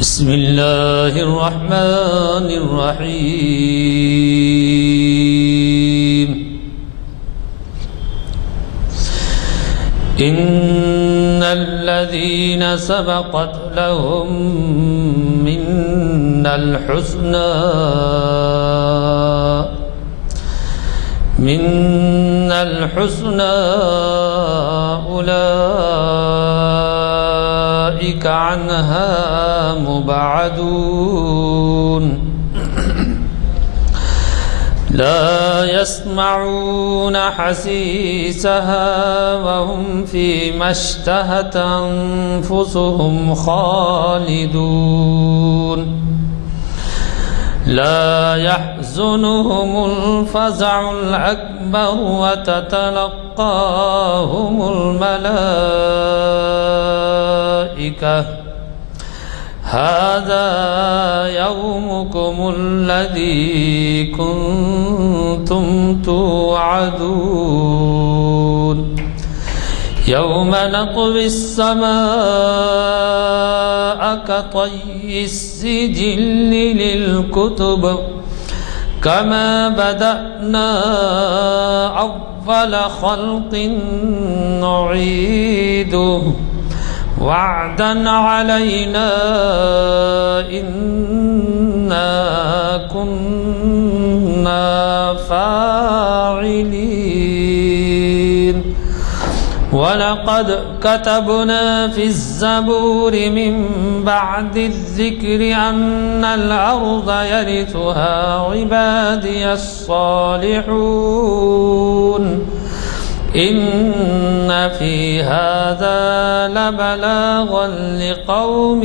بسم اللہ الرحمن الرحیم ان الذین سبقت لهم منا الحسنى أولئك عنها مبعدون لا يسمعون حسيسها وهم فيما اشتهت أنفسهم خالدون لا يحزنهم الفزع الأكبر وتتلقاهم الملائكة هذا يومكم الذي كنتم توعدون يوم نطوي السماء كطي السجل للكتب كما بدأنا أول خلق نعيده وعدا علينا إنا كنا فاعلين ولقد كتبنا في الزبور من بعد الذكر أن الأرض يرثها عبادي الصالحون إن في هذا لبلاغا لقوم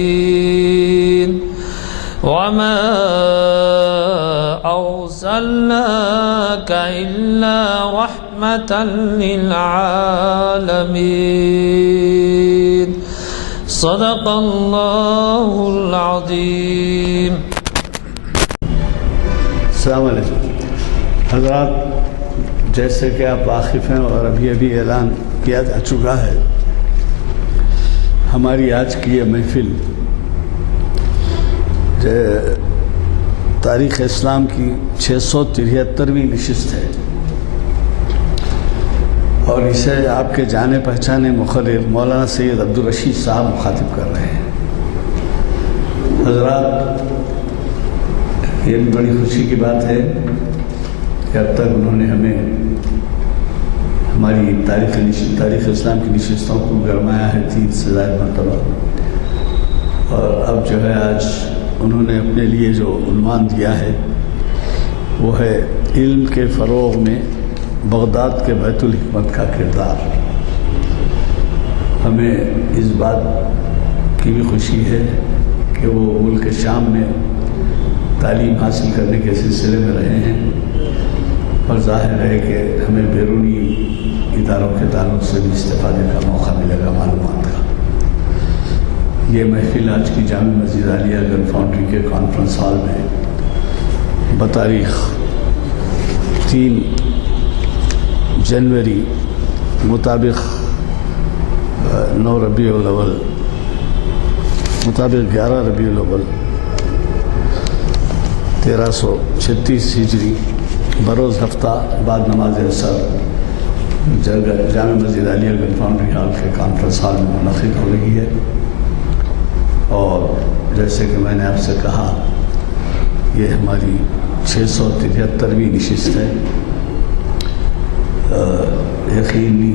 عابدين وما أرسلناك إلا رحمة للعالمين صدق الله العظيم. السلام علیکم حضرات، جیسے کہ آپ واقف ہیں اور ابھی اعلان کیا جا چکا ہے، ہماری آج کی یہ محفل تاریخ اسلام کی 673ویں نشست ہے اور اسے آپ کے جانے پہچانے مقرر مولانا سید عبدالرشید صاحب مخاطب کر رہے ہیں. حضرات، یہ بھی بڑی خوشی کی بات ہے کہ اب تک انہوں نے ہمیں ہماری تاریخ اسلام کی نشستوں کو گرمایا ہے 3 سے زائد مرتبہ، اور اب جو ہے آج انہوں نے اپنے لیے جو عنوان دیا ہے وہ ہے علم کے فروغ میں بغداد کے بیت الحکمت کا کردار. ہمیں اس بات کی بھی خوشی ہے کہ وہ ملک شام میں تعلیم حاصل کرنے کے سلسلے میں رہے ہیں، اور ظاہر ہے کہ ہمیں بیرونی اداروں کے تعلق سے بھی استفادے کا موقع ملے گا معلومات کا. یہ محفل آج کی جامع مسجد عالیہ گن فاؤنڈری کے کانفرنس ہال میں بتاریخ 3 جنوری مطابق 9 ربیع الاول مطابق 11 ربیع الاول 1336 ہجری بروز ہفتہ بعد نماز عصر جامع مسجد عالیہ گن فاؤنڈری ہال کے کانفرنس ہال میں منعقد ہو رہی ہے. اور جیسے کہ میں نے آپ سے کہا، یہ ہماری 673ویں نشست ہے. یقینی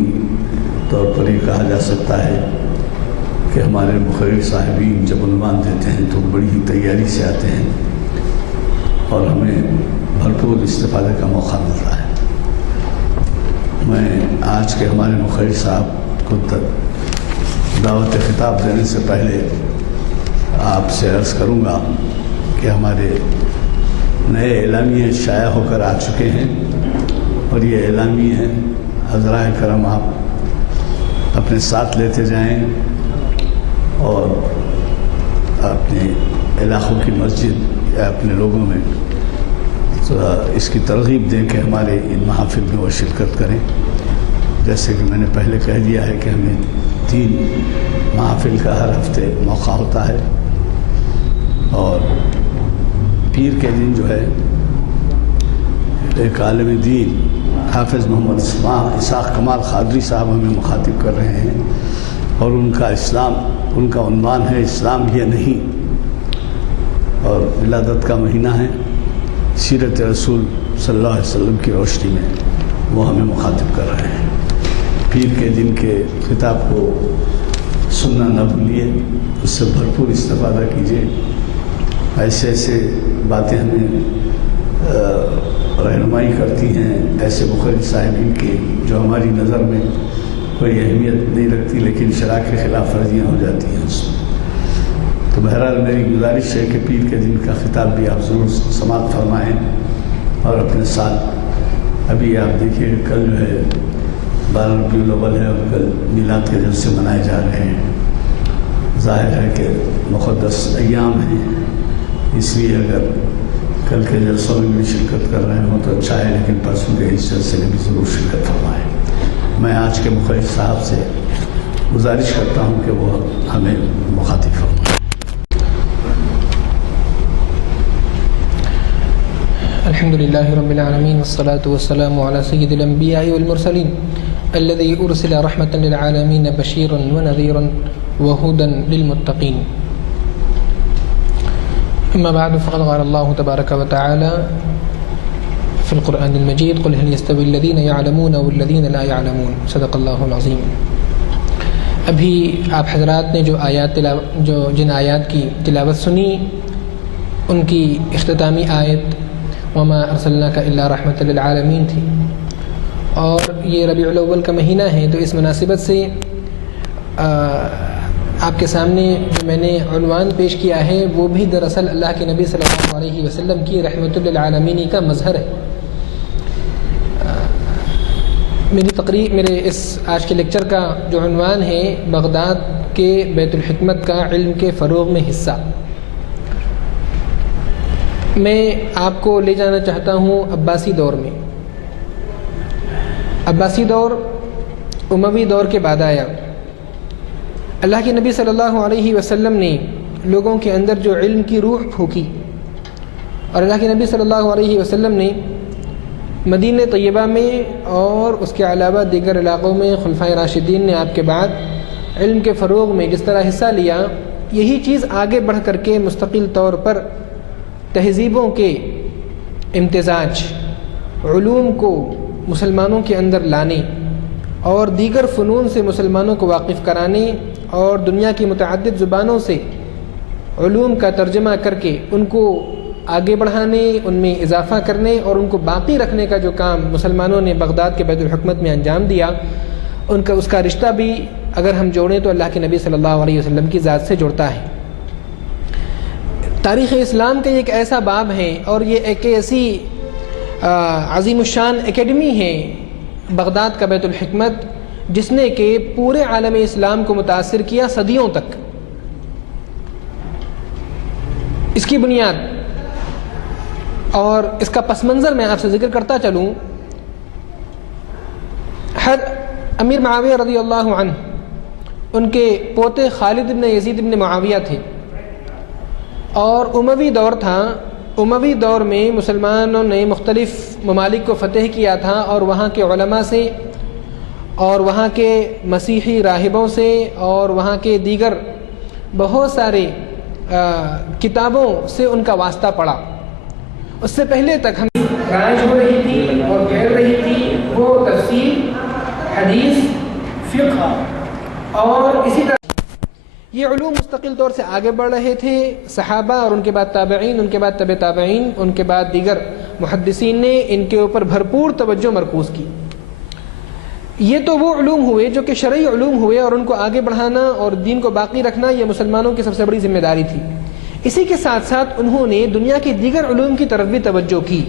طور پر یہ کہا جا سکتا ہے کہ ہمارے مقرر صاحبین جب عنوان دیتے ہیں تو بڑی ہی تیاری سے آتے ہیں اور ہمیں بھرپور استفادے کا موقع ملتا ہے. میں آج کے ہمارے مقرر صاحب کو دعوت خطاب دینے سے پہلے آپ سے عرض کروں گا کہ ہمارے نئے اعلامیے شائع ہو کر آ چکے ہیں، اور یہ اعلامیے ہیں حضرائے کرم آپ اپنے ساتھ لیتے جائیں اور اپنے علاقوں کی مسجد یا اپنے لوگوں میں اس کی ترغیب دیں کہ ہمارے ان محافل میں وہ شرکت کریں. جیسے کہ میں نے پہلے کہہ دیا ہے کہ ہمیں 3 محافل کا ہر ہفتے موقع ہوتا ہے، اور پیر کے دن جو ہے ایک عالم دین حافظ محمد اسحاق کمال قادری صاحب ہمیں مخاطب کر رہے ہیں، اور ان کا عنوان ہے اسلام یہ نہیں، اور ولادت کا مہینہ ہے، سیرت رسول صلی اللہ علیہ وسلم کی روشنی میں وہ ہمیں مخاطب کر رہے ہیں. پیر کے دن کے خطاب کو سننا نہ بھولیے، اس سے بھرپور استفادہ کیجیے. ایسے باتیں ہمیں رہنمائی کرتی ہیں ایسے مخرج صاحبین کی جو ہماری نظر میں کوئی اہمیت نہیں رکھتی، لیکن شرع کے خلاف ورزیاں ہو جاتی ہیں اس میں. تو بہرحال میری گزارش ہے کہ پیر کے دن کا خطاب بھی آپ ضرور سماعت فرمائیں، اور اپنے ساتھ ابھی آپ دیکھیے کہ کل جو ہے 12 ربیع الاول ہے، اور کل میلاد کے جلسے منائے جا رہے ہیں. ظاہر ہے کہ مقدس ایام ہیں، اس لیے اگر کل کے جلسوں میں بھی شرکت کر رہے ہوں تو اچھا ہے، لیکن پرسوں کے اس جلسے میں بھی ضرور شرکت فرمائیں. میں آج کے مخرج صاحب سے گزارش کرتا ہوں کہ وہ ہمیں مخاطب فرمائیں. الحمد لله رب العالمين والصلاة والسلام على سيد الأنبياء والمرسلين الذي أرسل رحمة للعالمين بشيرا ونذيرا وهدى للمتقين. أما بعد فقد قال الله تبارك وتعالى في القرآن المجيد قل هل يستوي الذين يعلمون والذين لا يعلمون صدق الله العظيم. ابھی آپ حضرات نے جن آیات کی تلاوت سنی، ان کی اختتامی آیت وما ارسلناک الا رحمۃ للعالمین تھی، اور یہ ربیع الاول کا مہینہ ہے، تو اس مناسبت سے آپ کے سامنے جو میں نے عنوان پیش کیا ہے وہ بھی دراصل اللہ کے نبی صلی اللہ علیہ وسلم کی رحمۃ للعالمین کا مظہر ہے. میرے اس آج کے لیکچر کا جو عنوان ہے بغداد کے بیت الحکمت کا علم کے فروغ میں حصہ. میں آپ کو لے جانا چاہتا ہوں عباسی دور میں. عباسی دور اموی دور کے بعد آیا. اللہ کے نبی صلی اللہ علیہ وسلم نے لوگوں کے اندر جو علم کی روح پھونکی، اور اللہ کے نبی صلی اللہ علیہ وسلم نے مدینہ طیبہ میں اور اس کے علاوہ دیگر علاقوں میں خلفائے راشدین نے آپ کے بعد علم کے فروغ میں جس طرح حصہ لیا، یہی چیز آگے بڑھ کر کے مستقل طور پر تہذیبوں کے امتزاج، علوم کو مسلمانوں کے اندر لانے اور دیگر فنون سے مسلمانوں کو واقف کرانے اور دنیا کی متعدد زبانوں سے علوم کا ترجمہ کر کے ان کو آگے بڑھانے، ان میں اضافہ کرنے اور ان کو باقی رکھنے کا جو کام مسلمانوں نے بغداد کے بیت الحکمت میں انجام دیا، اس کا رشتہ بھی اگر ہم جوڑیں تو اللہ کے نبی صلی اللہ علیہ وسلم کی ذات سے جڑتا ہے. تاریخ اسلام کا یہ ایک ایسا باب ہے اور یہ ایک ایسی عظیم الشان اکیڈمی ہے بغداد کا بیت الحکمت، جس نے کہ پورے عالم اسلام کو متاثر کیا صدیوں تک. اس کی بنیاد اور اس کا پس منظر میں آپ سے ذکر کرتا چلوں. امیر معاویہ رضی اللہ عنہ، ان کے پوتے خالد بن یزید بن معاویہ تھے، اور اموی دور تھا. اموی دور میں مسلمانوں نے مختلف ممالک کو فتح کیا تھا، اور وہاں کے علماء سے اور وہاں کے مسیحی راہبوں سے اور وہاں کے دیگر بہت سارے کتابوں سے ان کا واسطہ پڑا. اس سے پہلے تک ہم رائج ہو رہی تھی اور پھیل رہی تھی وہ تفسیر، حدیث، فقہ اور اسی طرح یہ علوم مستقل طور سے آگے بڑھ رہے تھے. صحابہ اور ان کے بعد تابعین، ان کے بعد تبع تابعین، ان کے بعد دیگر محدثین نے ان کے اوپر بھرپور توجہ مرکوز کی. یہ تو وہ علوم ہوئے جو کہ شرعی علوم ہوئے، اور ان کو آگے بڑھانا اور دین کو باقی رکھنا یہ مسلمانوں کی سب سے بڑی ذمہ داری تھی. اسی کے ساتھ ساتھ انہوں نے دنیا کی دیگر علوم کی طرف بھی توجہ کی،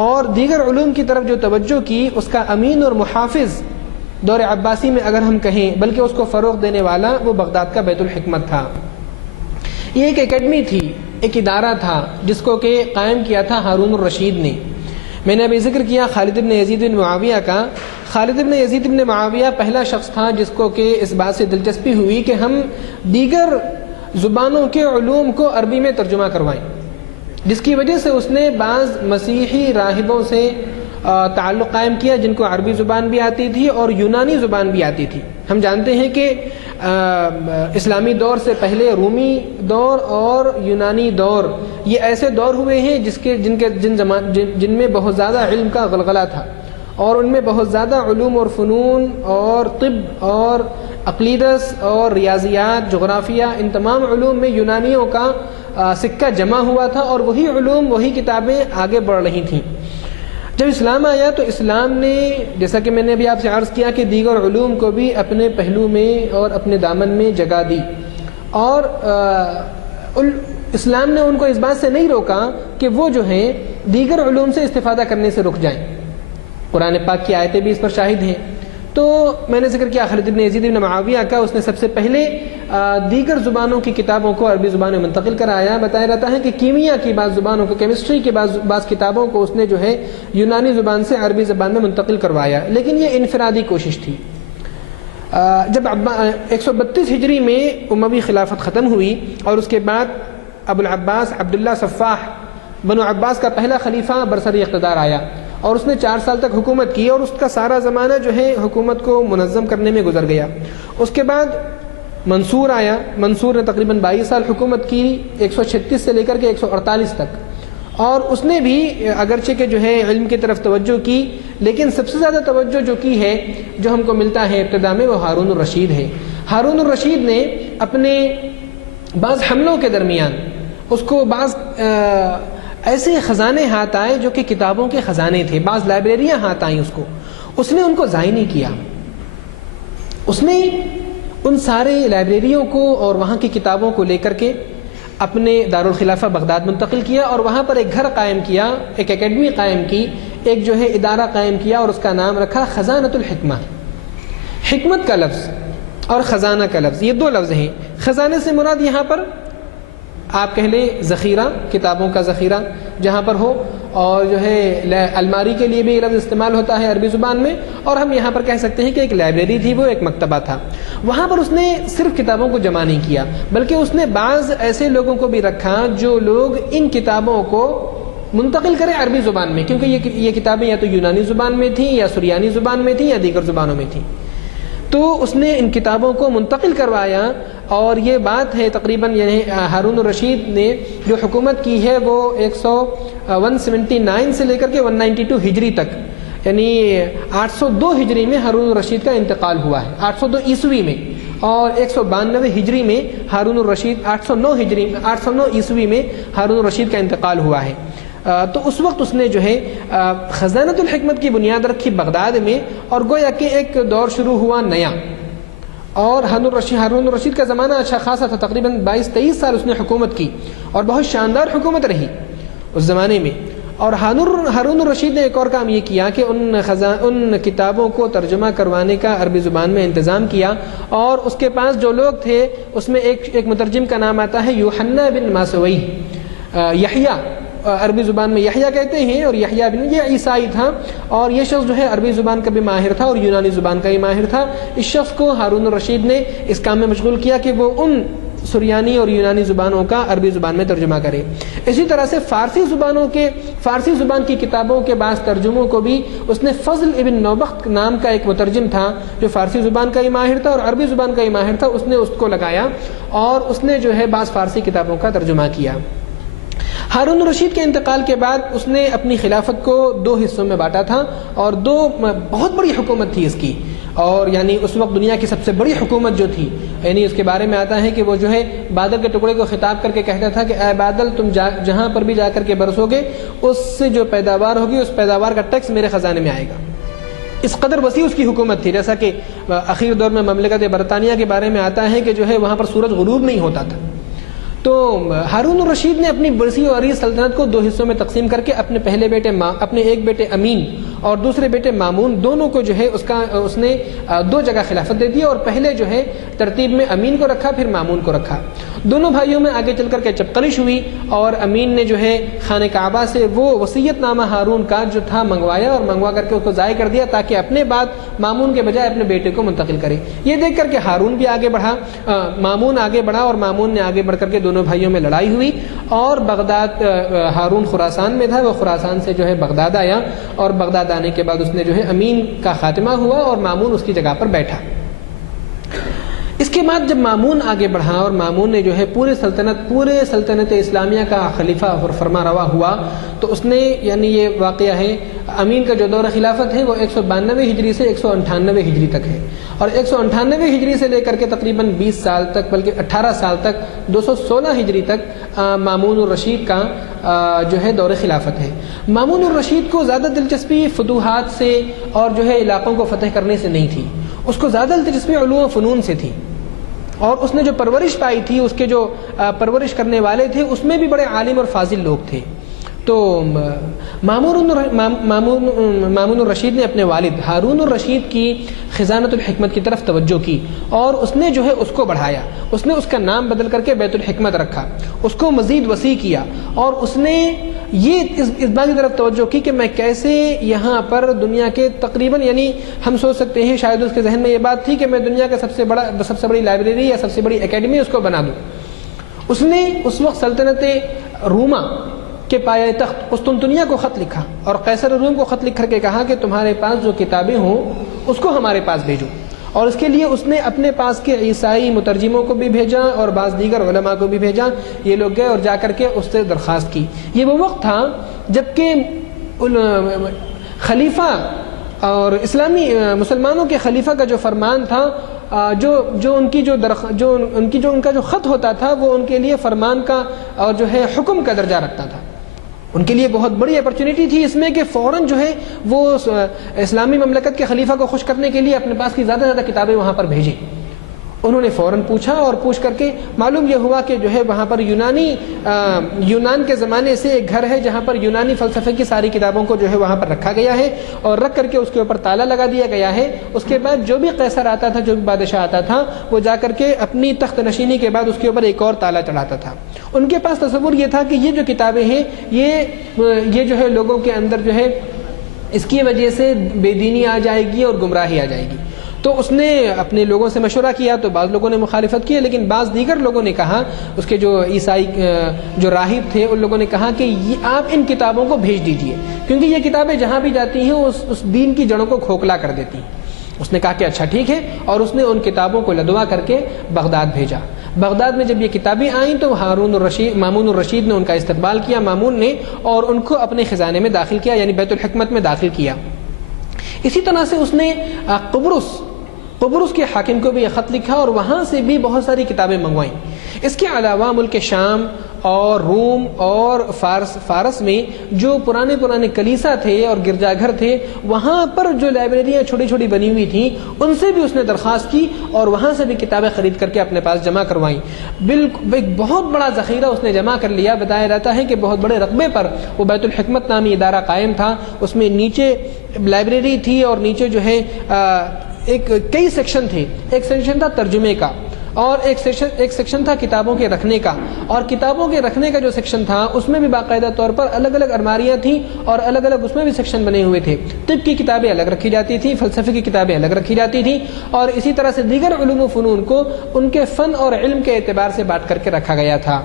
اور دیگر علوم کی طرف جو توجہ کی اس کا امین اور محافظ دور عباسی میں اگر ہم کہیں، بلکہ اس کو فروغ دینے والا وہ بغداد کا بیت الحکمت تھا. یہ ایک اکیڈمی تھی ایک ادارہ تھا جس کو کہ قائم کیا تھا ہارون الرشید نے. میں نے ابھی ذکر کیا خالد بن یزید بن معاویہ کا. خالد بن یزید بن معاویہ پہلا شخص تھا جس کو کہ اس بات سے دلچسپی ہوئی کہ ہم دیگر زبانوں کے علوم کو عربی میں ترجمہ کروائیں، جس کی وجہ سے اس نے بعض مسیحی راہبوں سے تعلق قائم کیا جن کو عربی زبان بھی آتی تھی اور یونانی زبان بھی آتی تھی. ہم جانتے ہیں کہ اسلامی دور سے پہلے رومی دور اور یونانی دور یہ ایسے دور ہوئے ہیں جن میں بہت زیادہ علم کا غلغلہ تھا، اور ان میں بہت زیادہ علوم اور فنون اور طب اور عقیدت اور ریاضیات، جغرافیہ، ان تمام علوم میں یونانیوں کا سکہ جمع ہوا تھا، اور وہی علوم وہی کتابیں آگے بڑھ رہی تھیں. جب اسلام آیا تو اسلام نے، جیسا کہ میں نے ابھی آپ سے عرض کیا، کہ دیگر علوم کو بھی اپنے پہلو میں اور اپنے دامن میں جگہ دی، اور اسلام نے ان کو اس بات سے نہیں روکا کہ وہ جو ہیں دیگر علوم سے استفادہ کرنے سے رک جائیں. قرآن پاک کی آیتیں بھی اس پر شاہد ہیں. تو میں نے ذکر کیا خالد بن یزید بن معاویہ کا، اس نے سب سے پہلے دیگر زبانوں کی کتابوں کو عربی زبان میں منتقل کرایا. بتایا جاتا ہے کہ کیمیا کی بعض زبانوں کو، کیمسٹری کی بعض کتابوں کو اس نے جو ہے یونانی زبان سے عربی زبان میں منتقل کروایا، لیکن یہ انفرادی کوشش تھی. جب 132 ہجری میں اموی خلافت ختم ہوئی اور اس کے بعد ابو العباس عبداللہ صفاح بنو عباس کا پہلا خلیفہ برسر اقتدار آیا، اور اس نے 4 سال تک حکومت کی، اور اس کا سارا زمانہ جو ہے حکومت کو منظم کرنے میں گزر گیا. اس کے بعد منصور آیا. منصور نے تقریباً 22 سال حکومت کی، 136 سے لے کر کے 148 تک، اور اس نے بھی اگرچہ کہ جو ہے علم کی طرف توجہ کی، لیکن سب سے زیادہ توجہ جو کی ہے، جو ہم کو ملتا ہے ابتدا میں، وہ ہارون الرشید ہے. ہارون الرشید نے اپنے بعض حملوں کے درمیان اس کو بعض ایسے خزانے ہاتھ آئے جو کہ کتابوں کے خزانے تھے، بعض لائبریریاں ہاتھ آئیں اس نے ان کو ضائع نہیں کیا. اس نے ان سارے لائبریریوں کو اور وہاں کی کتابوں کو لے کر کے اپنے دارالخلافہ بغداد منتقل کیا، اور وہاں پر ایک گھر قائم کیا، ایک اکیڈمی قائم کی، ایک جو ہے ادارہ قائم کیا، اور اس کا نام رکھا خزانۃ الحکمہ. حکمت کا لفظ اور خزانہ کا لفظ یہ 2 لفظ ہیں. خزانے سے مراد یہاں پر آپ کہہ لیں ذخیرہ، کتابوں کا ذخیرہ جہاں پر ہو، اور جو ہے الماری کے لیے بھی یہ لفظ استعمال ہوتا ہے عربی زبان میں، اور ہم یہاں پر کہہ سکتے ہیں کہ ایک لائبریری تھی، وہ ایک مکتبہ تھا. وہاں پر اس نے صرف کتابوں کو جمع نہیں کیا، بلکہ اس نے بعض ایسے لوگوں کو بھی رکھا جو لوگ ان کتابوں کو منتقل کریں عربی زبان میں، کیونکہ یہ کتابیں یا تو یونانی زبان میں تھیں یا سریانی زبان میں تھیں یا دیگر زبانوں میں تھیں. تو اس نے ان کتابوں کو منتقل کروایا، اور یہ بات ہے تقریباً یعنی ہارون الرشید نے جو حکومت کی ہے وہ 179 سے لے کر کے 192 ہجری تک، یعنی 802 ہجری میں ہارون الرشید کا انتقال ہوا ہے، 802 عیسوی میں، اور 192 ہجری میں ہارون الرشید 809 عیسوی میں ہارون الرشید کا انتقال ہوا ہے. تو اس وقت اس نے جو ہے خزانۃ الحکمت کی بنیاد رکھی بغداد میں، اور گویا کہ ایک دور شروع ہوا نیا. اور ہارون الرشید کا زمانہ اچھا خاصا تھا، تقریباً 22-23 سال اس نے حکومت کی، اور بہت شاندار حکومت رہی اس زمانے میں. اور ہارون الرشید نے ایک اور کام یہ کیا کہ ان کتابوں کو ترجمہ کروانے کا عربی زبان میں انتظام کیا، اور اس کے پاس جو لوگ تھے اس میں ایک مترجم کا نام آتا ہے یوحنا بن ماسوی، یحییٰ عربی زبان میں یحییٰ کہتے ہیں، اور یحییٰ بن یہ عیسائی تھا، اور یہ شخص جو ہے عربی زبان کا بھی ماہر تھا اور یونانی زبان کا بھی ماہر تھا. اس شخص کو ہارون الرشید نے اس کام میں مشغول کیا کہ وہ ان سریانی اور یونانی زبانوں کا عربی زبان میں ترجمہ کرے. اسی طرح سے فارسی زبان کی کتابوں کے بعض ترجموں کو بھی اس نے فضل ابن نوبخت نام کا ایک مترجم تھا جو فارسی زبان کا ہی ماہر تھا اور عربی زبان کا ہی ماہر تھا، اس نے اس کو لگایا، اور اس نے جو ہے بعض فارسی کتابوں کا ترجمہ کیا. ہارون الرشید کے انتقال کے بعد اس نے اپنی خلافت کو 2 حصوں میں بانٹا تھا، اور 2 بہت بڑی حکومت تھی اس کی، اور یعنی اس وقت دنیا کی سب سے بڑی حکومت جو تھی، یعنی اس کے بارے میں آتا ہے کہ وہ جو ہے بادل کے ٹکڑے کو خطاب کر کے کہتا تھا کہ اے بادل تم جہاں پر بھی جا کر کے برسو گے، اس سے جو پیداوار ہوگی اس پیداوار کا ٹیکس میرے خزانے میں آئے گا. اس قدر وسیع اس کی حکومت تھی. جیسا کہ اخیر دور میں مملکت برطانیہ کے بارے میں آتا ہے کہ جو ہے وہاں پر سورج غروب نہیں ہوتا تھا. تو ہارون الرشید نے اپنی برسی و عریض سلطنت کو 2 حصوں میں تقسیم کر کے اپنے ایک بیٹے امین اور دوسرے بیٹے مامون، دونوں کو جو ہے اس نے 2 جگہ خلافت دے دی، اور پہلے جو ہے ترتیب میں امین کو رکھا، پھر مامون کو رکھا۔ دونوں بھائیوں میں آگے چل کر کے چپقلش ہوئی، اور امین نے جو ہے خانہ کعبہ سے وہ وصیت نامہ ہارون کا جو تھا منگوایا، اور منگوا کر کے اس کو ضائع کر دیا تاکہ اپنے بعد مامون کے بجائے اپنے بیٹے کو منتقل کرے۔ یہ دیکھ کر کے ہارون بھی آگے بڑھا، مامون آگے بڑھا، اور مامون نے آگے بڑھ کر کے دونوں بھائیوں میں لڑائی ہوئی، اور بغداد، ہارون خراسان میں تھا، وہ خراسان سے جو ہے بغداد آیا، اور بغداد آنے کے بعد اس نے جو ہے امین کا خاتمہ ہوا اور مامون اس کی جگہ پر بیٹھا۔ اس کے بعد جب مامون آگے بڑھا اور مامون نے جو ہے پورے سلطنت اسلامیہ کا خلیفہ اور فرما روا ہوا، تو اس نے، یعنی یہ واقعہ ہے، امین کا جو دور خلافت ہے وہ 192 ہجری سے 198 ہجری تک ہے، اور 198 ہجری سے لے کر کے تقریباً 20 سال تک، بلکہ 18 سال تک، 216 ہجری تک مامون الرشید کا جو ہے دور خلافت ہے۔ مامون الرشید کو زیادہ دلچسپی فتوحات سے اور جو ہے علاقوں کو فتح کرنے سے نہیں تھی، اس کو زیادہ دلچسپی علوم و فنون سے تھی، اور اس نے جو پرورش پائی تھی، اس کے جو پرورش کرنے والے تھے اس میں بھی بڑے عالم اور فاضل لوگ تھے۔ تو مامون الرشید نے اپنے والد ہارون الرشید کی خزانۃ الحکمت کی طرف توجہ کی، اور اس نے جو ہے اس کو بڑھایا، اس نے اس کا نام بدل کر کے بیت الحکمت رکھا، اس کو مزید وسیع کیا، اور اس نے یہ اس بات کی طرف توجہ کی کہ میں کیسے یہاں پر دنیا کے تقریباً، یعنی ہم سوچ سکتے ہیں شاید اس کے ذہن میں یہ بات تھی کہ میں دنیا کا سب سے بڑی لائبریری یا سب سے بڑی اکیڈمی اس کو بنا دوں۔ اس نے اس وقت سلطنت روما کے پایہ تخت قسطنطنیہ کو خط لکھا، اور قیصر روم کو خط لکھ کر کے کہا کہ تمہارے پاس جو کتابیں ہوں اس کو ہمارے پاس بھیجو، اور اس کے لیے اس نے اپنے پاس کے عیسائی مترجموں کو بھی بھیجا اور بعض دیگر علماء کو بھی بھیجا۔ یہ لوگ گئے اور جا کر کے اس سے درخواست کی۔ یہ وہ وقت تھا جب کہ خلیفہ اور اسلامی مسلمانوں کے خلیفہ کا جو فرمان تھا، ان کا جو خط ہوتا تھا وہ ان کے لیے فرمان کا اور جو ہے حکم کا درجہ رکھتا تھا۔ ان کے لیے بہت بڑی اپرچونٹی تھی اس میں کہ فوراً جو ہے وہ اسلامی مملکت کے خلیفہ کو خوش کرنے کے لیے اپنے پاس کی زیادہ کتابیں وہاں پر بھیجیں۔ انہوں نے فوراً پوچھا، اور پوچھ کر کے معلوم یہ ہوا کہ جو ہے وہاں پر یونان کے زمانے سے ایک گھر ہے جہاں پر یونانی فلسفے کی ساری کتابوں کو جو ہے وہاں پر رکھا گیا ہے، اور رکھ کر کے اس کے اوپر تالا لگا دیا گیا ہے۔ اس کے بعد جو بھی قیصر آتا تھا، جو بھی بادشاہ آتا تھا، وہ جا کر کے اپنی تخت نشینی کے بعد اس کے اوپر ایک اور تالا چڑھاتا تھا۔ ان کے پاس تصور یہ تھا کہ یہ جو کتابیں ہیں یہ جو ہے لوگوں کے اندر جو ہے اس کی وجہ سے بے دینی آ جائے گی اور گمراہی آ جائے گی۔ تو اس نے اپنے لوگوں سے مشورہ کیا، تو بعض لوگوں نے مخالفت کی، لیکن بعض دیگر لوگوں نے کہا، اس کے جو عیسائی جو راہب تھے ان لوگوں نے کہا کہ آپ ان کتابوں کو بھیج دیجئے، کیونکہ یہ کتابیں جہاں بھی جاتی ہیں اس دین کی جڑوں کو کھوکھلا کر دیتی ہیں۔ اس نے کہا کہ اچھا ٹھیک ہے، اور اس نے ان کتابوں کو لدوا کر کے بغداد بھیجا۔ بغداد میں جب یہ کتابیں آئیں تو مامون الرشید نے ان کا استقبال کیا، مامون نے، اور ان کو اپنے خزانے میں داخل کیا، یعنی بیت الحکمت میں داخل کیا۔ اسی طرح سے اس نے قبرص کے حاکم کو بھی یہ خط لکھا، اور وہاں سے بھی بہت ساری کتابیں منگوائیں۔ اس کے علاوہ ملک شام اور روم اور فارس میں جو پرانے کلیسا تھے اور گرجا گھر تھے، وہاں پر جو لائبریریاں چھوٹی چھوٹی بنی ہوئی تھیں ان سے بھی اس نے درخواست کی، اور وہاں سے بھی کتابیں خرید کر کے اپنے پاس جمع کروائیں۔ بالکل ایک بہت بڑا ذخیرہ اس نے جمع کر لیا۔ بتایا جاتا ہے کہ بہت بڑے رقبے پر وہ بیت الحکمت نامی ادارہ قائم تھا، اس میں نیچے لائبریری تھی، اور نیچے جو ہے کئی سیکشن تھے۔ ایک سیکشن تھا ترجمے کا، اور ایک سیکشن تھا کتابوں کے رکھنے کا، اور کتابوں کے رکھنے کا جو سیکشن تھا اس میں بھی باقاعدہ طور پر الگ الگ الماریاں تھیں، اور الگ الگ اس میں بھی سیکشن بنے ہوئے تھے۔ طب کی کتابیں الگ رکھی جاتی تھیں، فلسفے کی کتابیں الگ رکھی جاتی تھیں، اور اسی طرح سے دیگر علوم و فنون کو ان کے فن اور علم کے اعتبار سے بانٹ کر کے رکھا گیا تھا۔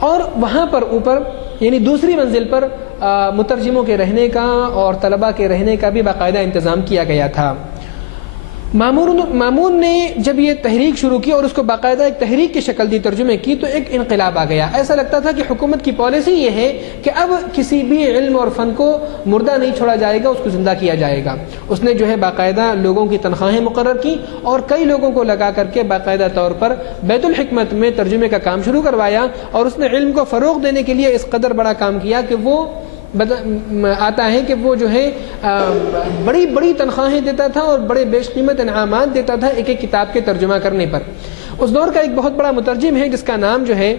اور وہاں پر اوپر، یعنی دوسری منزل پر مترجموں کے رہنے کا اور طلباء کے رہنے کا بھی باقاعدہ انتظام کیا گیا تھا۔ مامون نے جب یہ تحریک شروع کی اور اس کو باقاعدہ ایک تحریک کی شکل دی، ترجمے کی، تو ایک انقلاب آ گیا۔ ایسا لگتا تھا کہ حکومت کی پالیسی یہ ہے کہ اب کسی بھی علم اور فن کو مردہ نہیں چھوڑا جائے گا، اس کو زندہ کیا جائے گا۔ اس نے جو ہے باقاعدہ لوگوں کی تنخواہیں مقرر کی، اور کئی لوگوں کو لگا کر کے باقاعدہ طور پر بیت الحکمت میں ترجمے کا کام شروع کروایا، اور اس نے علم کو فروغ دینے کے لیے اس قدر بڑا کام کیا کہ وہ آتا ہے کہ وہ جو ہے بڑی بڑی تنخواہیں دیتا تھا اور بڑے بیش قیمت انعامات دیتا تھا ایک ایک کتاب کے ترجمہ کرنے پر۔ اس دور کا ایک بہت بڑا مترجم ہے جس کا نام جو ہے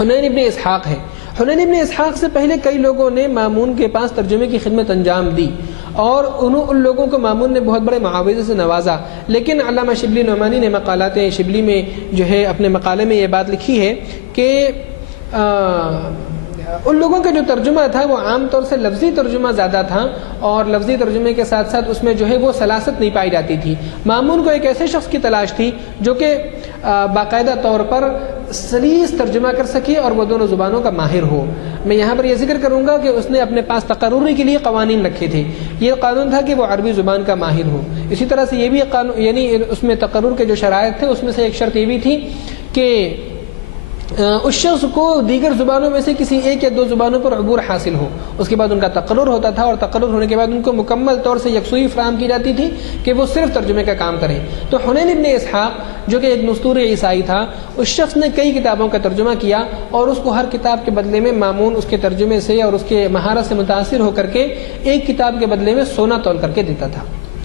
حنین ابن اسحاق ہے۔ حنین ابن اسحاق سے پہلے کئی لوگوں نے مامون کے پاس ترجمے کی خدمت انجام دی، اور ان لوگوں کو مامون نے بہت بڑے معاوضے سے نوازا. لیکن علامہ شبلی نعمانی نے مقالات شبلی میں جو ہے اپنے مقالے میں یہ بات لکھی ہے کہ ان لوگوں کا جو ترجمہ تھا وہ عام طور سے لفظی ترجمہ زیادہ تھا، اور لفظی ترجمے کے ساتھ ساتھ اس میں جو ہے وہ سلاست نہیں پائی جاتی تھی. مامون کو ایک ایسے شخص کی تلاش تھی جو کہ باقاعدہ طور پر سلیس ترجمہ کر سکے اور وہ دونوں زبانوں کا ماہر ہو. میں یہاں پر یہ ذکر کروں گا کہ اس نے اپنے پاس تقرری کے لیے قوانین رکھے تھے. یہ قانون تھا کہ وہ عربی زبان کا ماہر ہو. اسی طرح سے یہ بھی قانون، یعنی اس میں تقرر کے جو شرائط تھے اس میں سے ایک شرط یہ بھی تھی کہ اس شخص کو دیگر زبانوں میں سے کسی ایک یا دو زبانوں پر عبور حاصل ہو. اس کے بعد ان کا تقرر ہوتا تھا، اور تقرر ہونے کے بعد ان کو مکمل طور سے یکسوئی فراہم کی جاتی تھی کہ وہ صرف ترجمے کا کام کریں. تو حنین ابن اسحاق جو کہ ایک مستور عیسائی تھا، اس شخص نے کئی کتابوں کا ترجمہ کیا، اور اس کو ہر کتاب کے بدلے میں مامون اس کے ترجمے سے اور اس کے مہارت سے متاثر ہو کر کے ایک کتاب کے بدلے میں سونا تول کر کے دیتا تھا.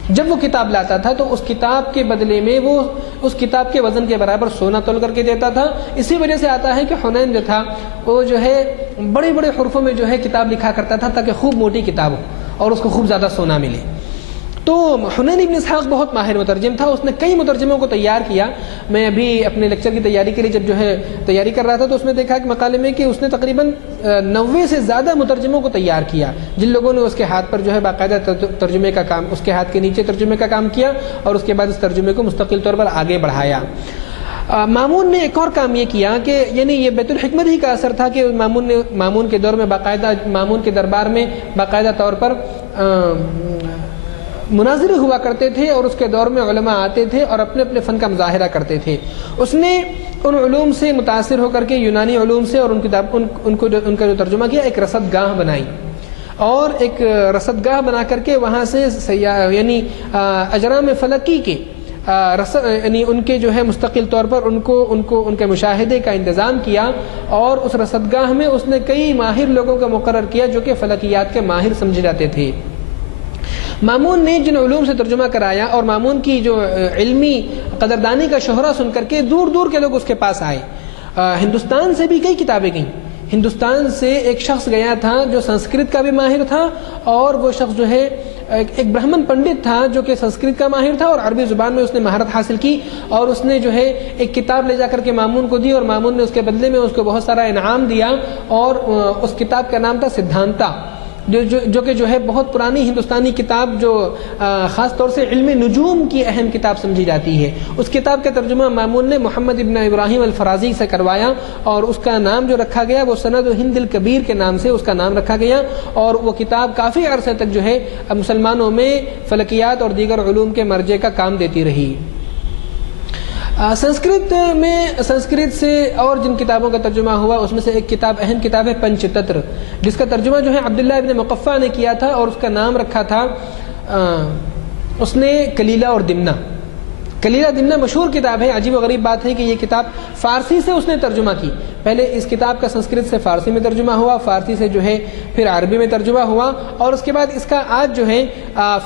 جب وہ کتاب لاتا تھا تو اس کتاب کے بدلے میں وہ اس کتاب کے وزن کے برابر سونا تول کر کے دیتا تھا. اسی وجہ سے آتا ہے کہ حنین جو تھا وہ جو ہے بڑے بڑے حروفوں میں جو ہے کتاب لکھا کرتا تھا تاکہ خوب موٹی کتاب ہو اور اس کو خوب زیادہ سونا ملے. تو حنین ابن اسحاق بہت ماہر مترجم تھا. اس نے کئی مترجموں کو تیار کیا. میں ابھی اپنے لیکچر کی تیاری کے لیے جب جو ہے تیاری کر رہا تھا تو اس میں دیکھا کہ مقالے میں کہ اس نے تقریباً 90 سے زیادہ مترجموں کو تیار کیا، جن لوگوں نے اس کے ہاتھ پر جو ہے باقاعدہ ترجمے کا کام، اس کے ہاتھ کے نیچے ترجمے کا کام کیا، اور اس کے بعد اس ترجمے کو مستقل طور پر آگے بڑھایا. مامون نے ایک اور کام یہ کیا کہ یعنی یہ بیت الحکمت ہی کا اثر تھا کہ مامون کے دور میں باقاعدہ مامون کے دربار میں باقاعدہ طور پر مناظرے ہوا کرتے تھے، اور اس کے دور میں علماء آتے تھے اور اپنے اپنے فن کا مظاہرہ کرتے تھے. اس نے ان علوم سے متاثر ہو کر کے یونانی علوم سے اور ان کا جو ترجمہ کیا، ایک رصد گاہ بنائی، اور ایک رصد گاہ بنا کر کے وہاں سے یعنی اجرام فلکی کے یعنی ان کے جو ہے مستقل طور پر ان کے مشاہدے کا انتظام کیا. اور اس رصد گاہ میں اس نے کئی ماہر لوگوں کا مقرر کیا جو کہ فلکیات کے ماہر سمجھے جاتے تھے. مامون نے جن علوم سے ترجمہ کرایا، اور مامون کی جو علمی قدردانی کا شہرہ سن کر کے دور دور کے لوگ اس کے پاس آئے. ہندوستان سے بھی کئی کتابیں گئیں. ہندوستان سے ایک شخص گیا تھا جو سنسکرت کا بھی ماہر تھا، اور وہ شخص جو ہے ایک برہمن پنڈت تھا جو کہ سنسکرت کا ماہر تھا، اور عربی زبان میں اس نے مہارت حاصل کی. اور اس نے جو ہے ایک کتاب لے جا کر کے مامون کو دی، اور مامون نے اس کے بدلے میں اس کو بہت سارا انعام دیا. اور اس کتاب کا نام تھا سدھانتا، جو کہ جو ہے بہت پرانی ہندوستانی کتاب، جو خاص طور سے علم نجوم کی اہم کتاب سمجھی جاتی ہے. اس کتاب کا ترجمہ مامون نے محمد ابن ابراہیم الفرازی سے کروایا، اور اس کا نام جو رکھا گیا وہ سند ہند الکبیر کے نام سے اس کا نام رکھا گیا. اور وہ کتاب کافی عرصے تک جو ہے مسلمانوں میں فلکیات اور دیگر علوم کے مرجع کا کام دیتی رہی. سنسکرت سے اور جن کتابوں کا ترجمہ ہوا اس میں سے ایک کتاب، اہم کتاب ہے پنچ تتر، جس کا ترجمہ جو ہے عبداللہ ابن مقفع نے کیا تھا، اور اس کا نام رکھا تھا اس نے کلیلہ اور دمنہ. کلیلہ دمنہ مشہور کتاب ہے. عجیب و غریب بات ہے کہ یہ کتاب فارسی سے اس نے ترجمہ کی. پہلے اس کتاب کا سنسکرت سے فارسی میں ترجمہ ہوا، فارسی سے جو ہے پھر عربی میں ترجمہ ہوا، اور اس کے بعد اس کا آج جو ہے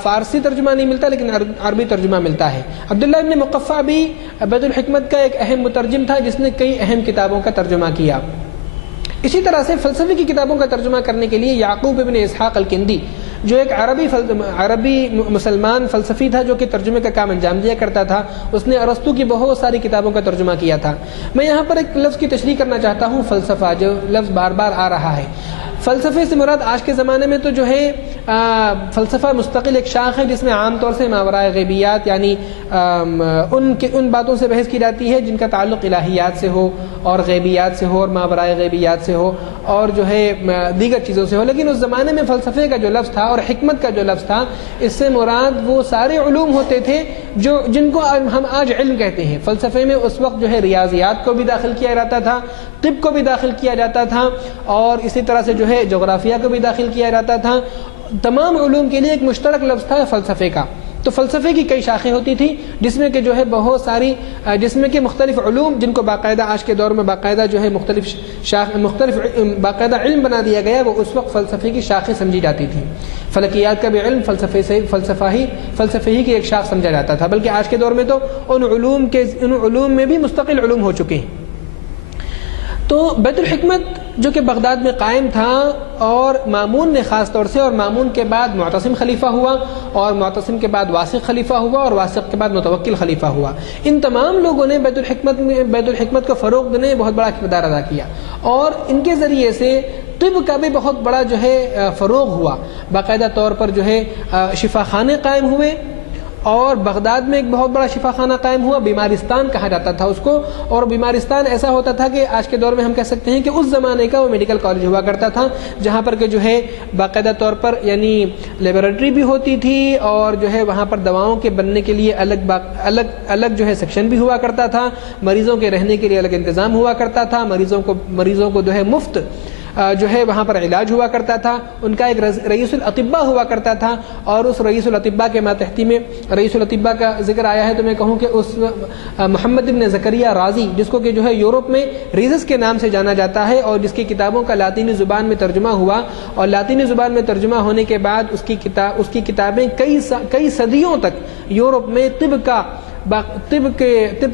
فارسی ترجمہ نہیں ملتا لیکن عربی ترجمہ ملتا ہے. عبداللہ ابن مقفع بھی بیت الحکمت کا ایک اہم مترجم تھا جس نے کئی اہم کتابوں کا ترجمہ کیا. اسی طرح سے فلسفے کی کتابوں کا ترجمہ کرنے کے لیے یعقوب ابن اسحاق الکندی، جو ایک عربی مسلمان فلسفی تھا جو کہ ترجمے کا کام انجام دیا کرتا تھا، اس نے ارسطو کی بہت ساری کتابوں کا ترجمہ کیا تھا. میں یہاں پر ایک لفظ کی تشریح کرنا چاہتا ہوں، فلسفہ، جو لفظ بار بار آ رہا ہے. فلسفے سے مراد آج کے زمانے میں تو جو ہے فلسفہ مستقل ایک شاخ ہے جس میں عام طور سے ماورائے غیبیات، یعنی ان باتوں سے بحث کی جاتی ہے جن کا تعلق الہیات سے ہو اور غیبیات سے ہو اور ماورائے غیبیات سے ہو اور جو ہے دیگر چیزوں سے ہو. لیکن اس زمانے میں فلسفے کا جو لفظ تھا اور حکمت کا جو لفظ تھا، اس سے مراد وہ سارے علوم ہوتے تھے جن کو ہم آج علم کہتے ہیں. فلسفے میں اس وقت جو ہے ریاضیات کو بھی داخل کیا جاتا تھا، طب کو بھی داخل کیا جاتا تھا، اور اسی طرح سے جو ہے جغرافیہ کو بھی داخل کیا جاتا تھا. تمام علوم کے لیے ایک مشترک لفظ تھا فلسفے کا. تو فلسفے کی کئی شاخیں ہوتی تھی جس میں کہ جو ہے بہت ساری، جس میں کہ مختلف علوم جن کو باقاعدہ آج کے دور میں باقاعدہ جو ہے مختلف باقاعدہ علم بنا دیا گیا، وہ اس وقت فلسفے کی شاخیں سمجھی جاتی تھی. فلکیات کا بھی علم فلسفے ہی کی ایک شاخ سمجھا جاتا تھا، بلکہ آج کے دور میں تو ان علوم میں بھی مستقل علوم ہو چکے ہیں. تو بیت الحکمت جو کہ بغداد میں قائم تھا، اور مامون نے خاص طور سے، اور مامون کے بعد معتصم خلیفہ ہوا، اور معتصم کے بعد واسق خلیفہ ہوا، اور واسق کے بعد متوکل خلیفہ ہوا۔ ان تمام لوگوں نے بیت الحکمت کو فروغ دینے میں بہت بڑا کردار ادا کیا، اور ان کے ذریعے سے طب کا بھی بہت بڑا جو ہے فروغ ہوا۔ باقاعدہ طور پر جو ہے شفا خانے قائم ہوئے، اور بغداد میں ایک بہت بڑا شفا خانہ قائم ہوا، بیمارستان کہا جاتا تھا اس کو، اور بیمارستان ایسا ہوتا تھا کہ آج کے دور میں ہم کہہ سکتے ہیں کہ اس زمانے کا وہ میڈیکل کالج ہوا کرتا تھا، جہاں پر کہ جو ہے باقاعدہ طور پر یعنی لیبارٹری بھی ہوتی تھی، اور جو ہے وہاں پر دواؤں کے بننے کے لیے الگ جو ہے سیکشن بھی ہوا کرتا تھا، مریضوں کے رہنے کے لیے الگ انتظام ہوا کرتا تھا، مریضوں کو جو ہے مفت جو ہے وہاں پر علاج ہوا کرتا تھا۔ ان کا ایک رئیس الاطباء ہوا کرتا تھا، اور اس رئیس الاطباء کے ماتحتی میں رئیس الاطباء کا ذکر آیا ہے تو میں کہوں کہ اس محمد ابن زکریا رازی، جس کو کہ جو ہے یورپ میں ریزس کے نام سے جانا جاتا ہے، اور جس کی کتابوں کا لاطینی زبان میں ترجمہ ہوا، اور لاطینی زبان میں ترجمہ ہونے کے بعد اس کی کتابیں کئی صدیوں تک یورپ میں طب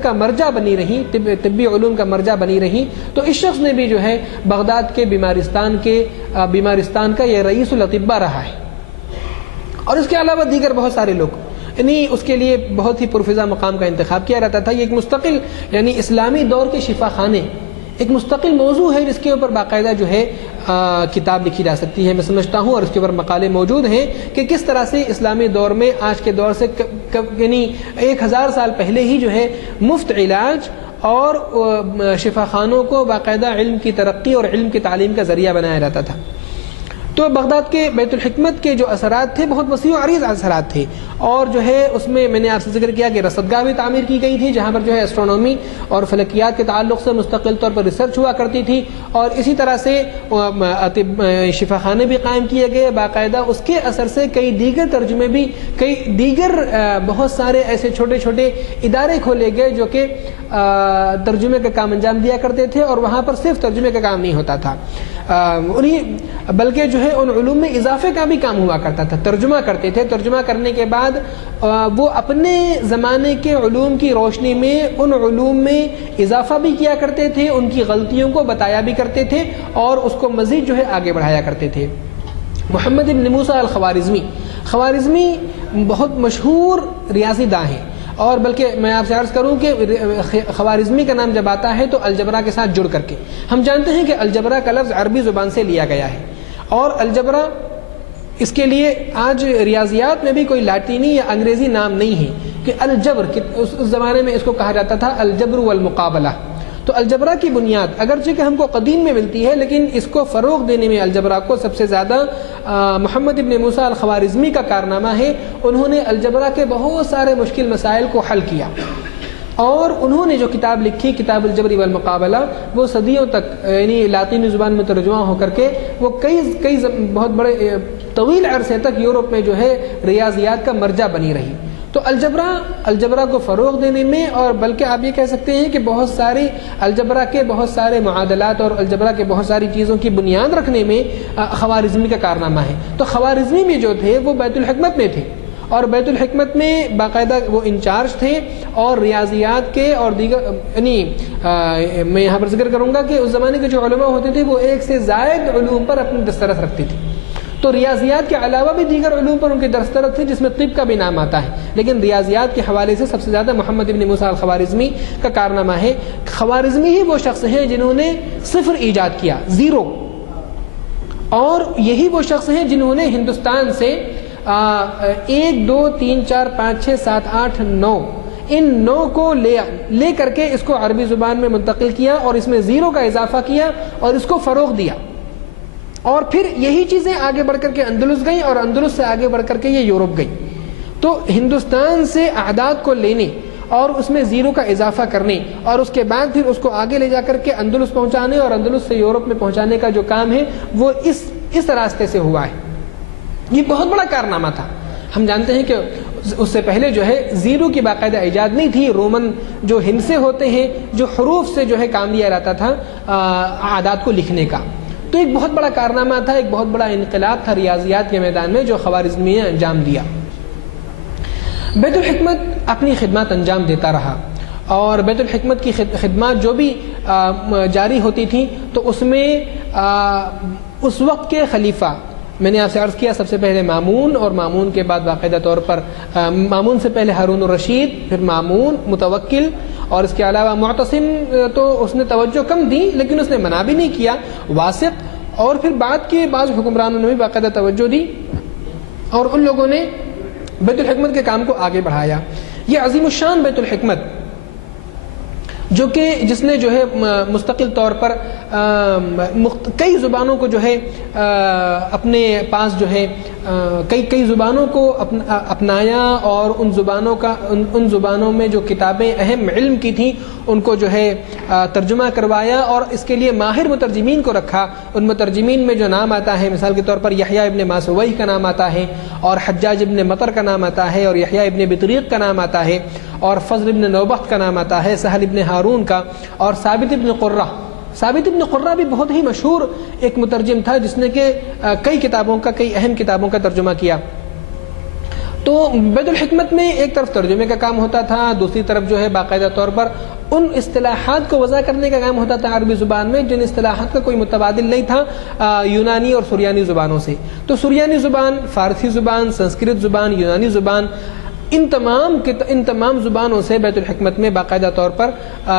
کا مرجع بنی رہی، طبی علوم کا مرجع بنی رہی۔ تو اس شخص نے بھی جو ہے بغداد کے بیمارستان کا یہ رئیس الاطباء رہا ہے، اور اس کے علاوہ دیگر بہت سارے لوگ، یعنی اس کے لیے بہت ہی پرفضا مقام کا انتخاب کیا جاتا تھا۔ یہ ایک مستقل یعنی اسلامی دور کے شفا خانے ایک مستقل موضوع ہے، جس کے اوپر باقاعدہ جو ہے کتاب لکھی جا سکتی ہے، میں سمجھتا ہوں، اور اس کے اوپر مقالے موجود ہیں کہ کس طرح سے اسلامی دور میں آج کے دور سے یعنی 1000 سال پہلے ہی جو ہے مفت علاج اور شفا خانوں کو باقاعدہ علم کی ترقی اور علم کی تعلیم کا ذریعہ بنایا جاتا تھا۔ تو بغداد کے بیت الحکمت کے جو اثرات تھے بہت وسیع و عریض اثرات تھے، اور جو ہے اس میں نے آپ سے ذکر کیا کہ رصدگاہ بھی تعمیر کی گئی تھی، جہاں پر جو ہے ایسٹرونومی اور فلکیات کے تعلق سے مستقل طور پر ریسرچ ہوا کرتی تھی، اور اسی طرح سے شفا خانے بھی قائم کیے گئے۔ باقاعدہ اس کے اثر سے کئی دیگر بہت سارے ایسے چھوٹے چھوٹے ادارے کھولے گئے جو کہ ترجمے کا کام انجام دیا کرتے تھے، اور وہاں پر صرف ترجمے کا کام نہیں ہوتا تھا، بلکہ جو ہے ان علوم میں اضافے کا بھی کام ہوا کرتا تھا۔ ترجمہ کرتے تھے، ترجمہ کرنے کے بعد وہ اپنے زمانے کے علوم کی روشنی میں ان علوم میں اضافہ بھی کیا کرتے تھے، ان کی غلطیوں کو بتایا بھی کرتے تھے، اور اس کو مزید جو ہے آگے بڑھایا کرتے تھے۔ محمد ابن موسیٰ الخوارزمی بہت مشہور ریاضی داں ہیں، اور بلکہ میں آپ سے عرض کروں کہ خوارزمی کا نام جب آتا ہے تو الجبرا کے ساتھ جڑ کر کے، ہم جانتے ہیں کہ الجبرا کا لفظ عربی زبان سے لیا گیا ہے، اور الجبرا اس کے لیے آج ریاضیات میں بھی کوئی لاطینی یا انگریزی نام نہیں ہے کہ الجبر، اس زمانے میں اس کو کہا جاتا تھا الجبر والمقابلہ۔ تو الجبرا کی بنیاد اگرچہ کہ ہم کو قدیم میں ملتی ہے، لیکن اس کو فروغ دینے میں الجبرا کو سب سے زیادہ محمد ابن موسیٰ الخوارزمی کا کارنامہ ہے۔ انہوں نے الجبرا کے بہت سارے مشکل مسائل کو حل کیا، اور انہوں نے جو کتاب لکھی کتاب الجبر والمقابلہ، وہ صدیوں تک یعنی لاطینی زبان میں ترجمہ ہو کر کے وہ کئی بہت بڑے طویل عرصے تک یورپ میں جو ہے ریاضیات کا مرجع بنی رہی۔ تو الجبرا کو فروغ دینے میں، اور بلکہ آپ یہ کہہ سکتے ہیں کہ الجبرا کے بہت سارے معادلات اور الجبرا کے بہت ساری چیزوں کی بنیاد رکھنے میں خوارزمی کا کارنامہ ہے۔ تو خوارزمی میں جو تھے وہ بیت الحکمت میں تھے، اور بیت الحکمت میں باقاعدہ وہ انچارج تھے، اور ریاضیات کے اور دیگر یعنی میں یہاں پر ذکر کروں گا کہ اس زمانے کے جو علماء ہوتے تھے وہ ایک سے زائد علوم پر اپنی دسترس رکھتے تھے۔ تو ریاضیات کے علاوہ بھی دیگر علوم پر ان کی دسترس تھی، جس میں طب کا بھی نام آتا ہے، لیکن ریاضیات کے حوالے سے سب سے زیادہ محمد ابن موسیٰ الخوارزمی کا کارنامہ ہے۔ خوارزمی ہی وہ شخص ہیں جنہوں نے صفر ایجاد کیا، زیرو، اور یہی وہ شخص ہیں جنہوں نے ہندوستان سے 1 2 3 4 5 6 7 8 9 ان 9 کو لے کر کے اس کو عربی زبان میں منتقل کیا، اور اس میں زیرو کا اضافہ کیا اور اس کو فروغ دیا، اور پھر یہی چیزیں آگے بڑھ کر کے اندلس گئیں، اور اندلس سے آگے بڑھ کر کے یہ یورپ گئی۔ تو ہندوستان سے اعداد کو لینے اور اس میں زیرو کا اضافہ کرنے، اور اس کے بعد پھر اس کو آگے لے جا کر کے اندلس پہنچانے، اور اندلس سے یورپ میں پہنچانے کا جو کام ہے وہ اس راستے سے ہوا ہے۔ یہ بہت بڑا کارنامہ تھا۔ ہم جانتے ہیں کہ اس سے پہلے جو ہے زیرو کی باقاعدہ ایجاد نہیں تھی۔ رومن جو ہند سے ہوتے ہیں، جو حروف سے جو ہے کام لیا جاتا تھا اعداد کو لکھنے کا، تو ایک بہت بڑا کارنامہ تھا، ایک بہت بڑا انقلاب تھا ریاضیات کے میدان میں جو خوارزمی نے انجام دیا۔ بیت الحکمت اپنی خدمات انجام دیتا رہا، اور بیت الحکمت کی خدمات جو بھی جاری ہوتی تھیں تو اس میں اس وقت کے خلیفہ، میں نے آپ سے عرض کیا سب سے پہلے مامون، اور مامون کے بعد باقاعدہ طور پر مامون سے پہلے ہارون الرشید، پھر مامون، متوکل، اور اس کے علاوہ معتصم تو اس نے توجہ کم دی لیکن اس نے منع بھی نہیں کیا، واسق، اور پھر بعد کے بعض حکمرانوں نے بھی باقاعدہ توجہ دی اور ان لوگوں نے بیت الحکمت کے کام کو آگے بڑھایا۔ یہ عظیم الشان بیت الحکمت جو کہ جس نے جو ہے مستقل طور پر کئی زبانوں کو جو ہے اپنے پاس جو ہے کئی زبانوں کو اپنایا، اور ان زبانوں میں جو کتابیں اہم علم کی تھیں ان کو جو ہے ترجمہ کروایا، اور اس کے لیے ماہر مترجمین کو رکھا۔ ان مترجمین میں جو نام آتا ہے مثال کے طور پر یحییٰ ابن ماسویہ کا نام آتا ہے، اور حجاج ابن مطر کا نام آتا ہے، اور یحییٰ ابن بطریق کا نام آتا ہے، اور فضل ابن نوبخت کا نام آتا ہے، سہل ابن ہارون کا، اور ثابت ابن قرہ۔ ثابت ابن قرہ بھی بہت ہی مشہور ایک مترجم تھا جس نے کہ کئی اہم کتابوں کا ترجمہ کیا۔ تو بیت الحکمت میں ایک طرف ترجمے کا کام ہوتا تھا، دوسری طرف جو ہے باقاعدہ طور پر ان اصطلاحات کو وضع کرنے کا کام ہوتا تھا عربی زبان میں جن اصطلاحات کا کوئی متبادل نہیں تھا یونانی اور سریانی زبانوں سے۔ تو سریانی زبان، فارسی زبان، سنسکرت زبان، یونانی زبان، ان تمام زبانوں سے بیت الحکمت میں باقاعدہ طور پر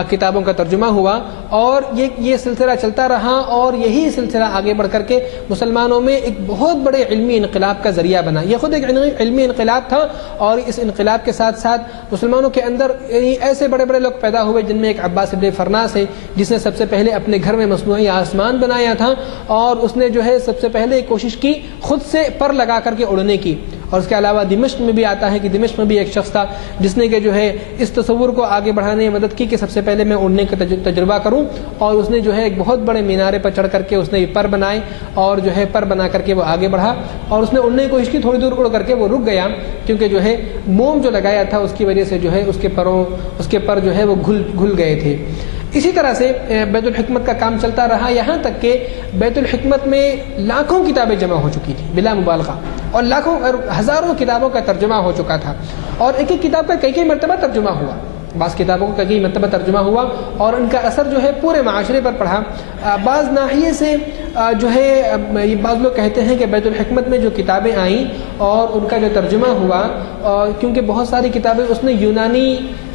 کتابوں کا ترجمہ ہوا، اور یہ سلسلہ چلتا رہا، اور یہی سلسلہ آگے بڑھ کر کے مسلمانوں میں ایک بہت بڑے علمی انقلاب کا ذریعہ بنا۔ یہ خود ایک علمی انقلاب تھا، اور اس انقلاب کے ساتھ ساتھ مسلمانوں کے اندر ایسے بڑے بڑے لوگ پیدا ہوئے جن میں ایک عباس ابن فرناس ہے جس نے سب سے پہلے اپنے گھر میں مصنوعی آسمان بنایا تھا، اور اس نے جو ہے سب سے پہلے کوشش کی خود سے پر لگا کر کے اڑنے کی۔ اور اس کے علاوہ دمشق میں بھی آتا ہے کہ دمشق میں بھی ایک شخص تھا جس نے کہ جو ہے اس تصور کو آگے بڑھانے میں مدد کی کہ سب سے پہلے میں اڑنے کا تجربہ کروں، اور اس نے جو ہے ایک بہت بڑے مینارے پر چڑھ کر کے اس نے یہ پر بنائے، اور جو ہے پر بنا کر کے وہ آگے بڑھا، اور اس نے اڑنے کی کوشش کی، تھوڑی دور اڑ کر کے وہ رک گیا کیونکہ جو ہے موم جو لگایا تھا اس کی وجہ سے جو ہے اس کے پر جو ہے وہ گھل گئے تھے۔ اسی طرح سے بیت الحکمت کا کام چلتا رہا، یہاں تک کہ بیت الحکمت میں لاکھوں کتابیں جمع ہو چکی تھیں بلا مبالغہ، اور لاکھوں اور ہزاروں کتابوں کا ترجمہ ہو چکا تھا، اور ایک ایک کتاب کا کئی مرتبہ ترجمہ ہوا، بعض کتابوں کا کئی مرتبہ ترجمہ ہوا، اور ان کا اثر جو ہے پورے معاشرے پر پڑا۔ بعض ناحیے سے جو ہے بعض لوگ کہتے ہیں کہ بیت الحکمت میں جو کتابیں آئیں اور ان کا جو ترجمہ ہوا، کیونکہ بہت ساری کتابیں اس نے یونانی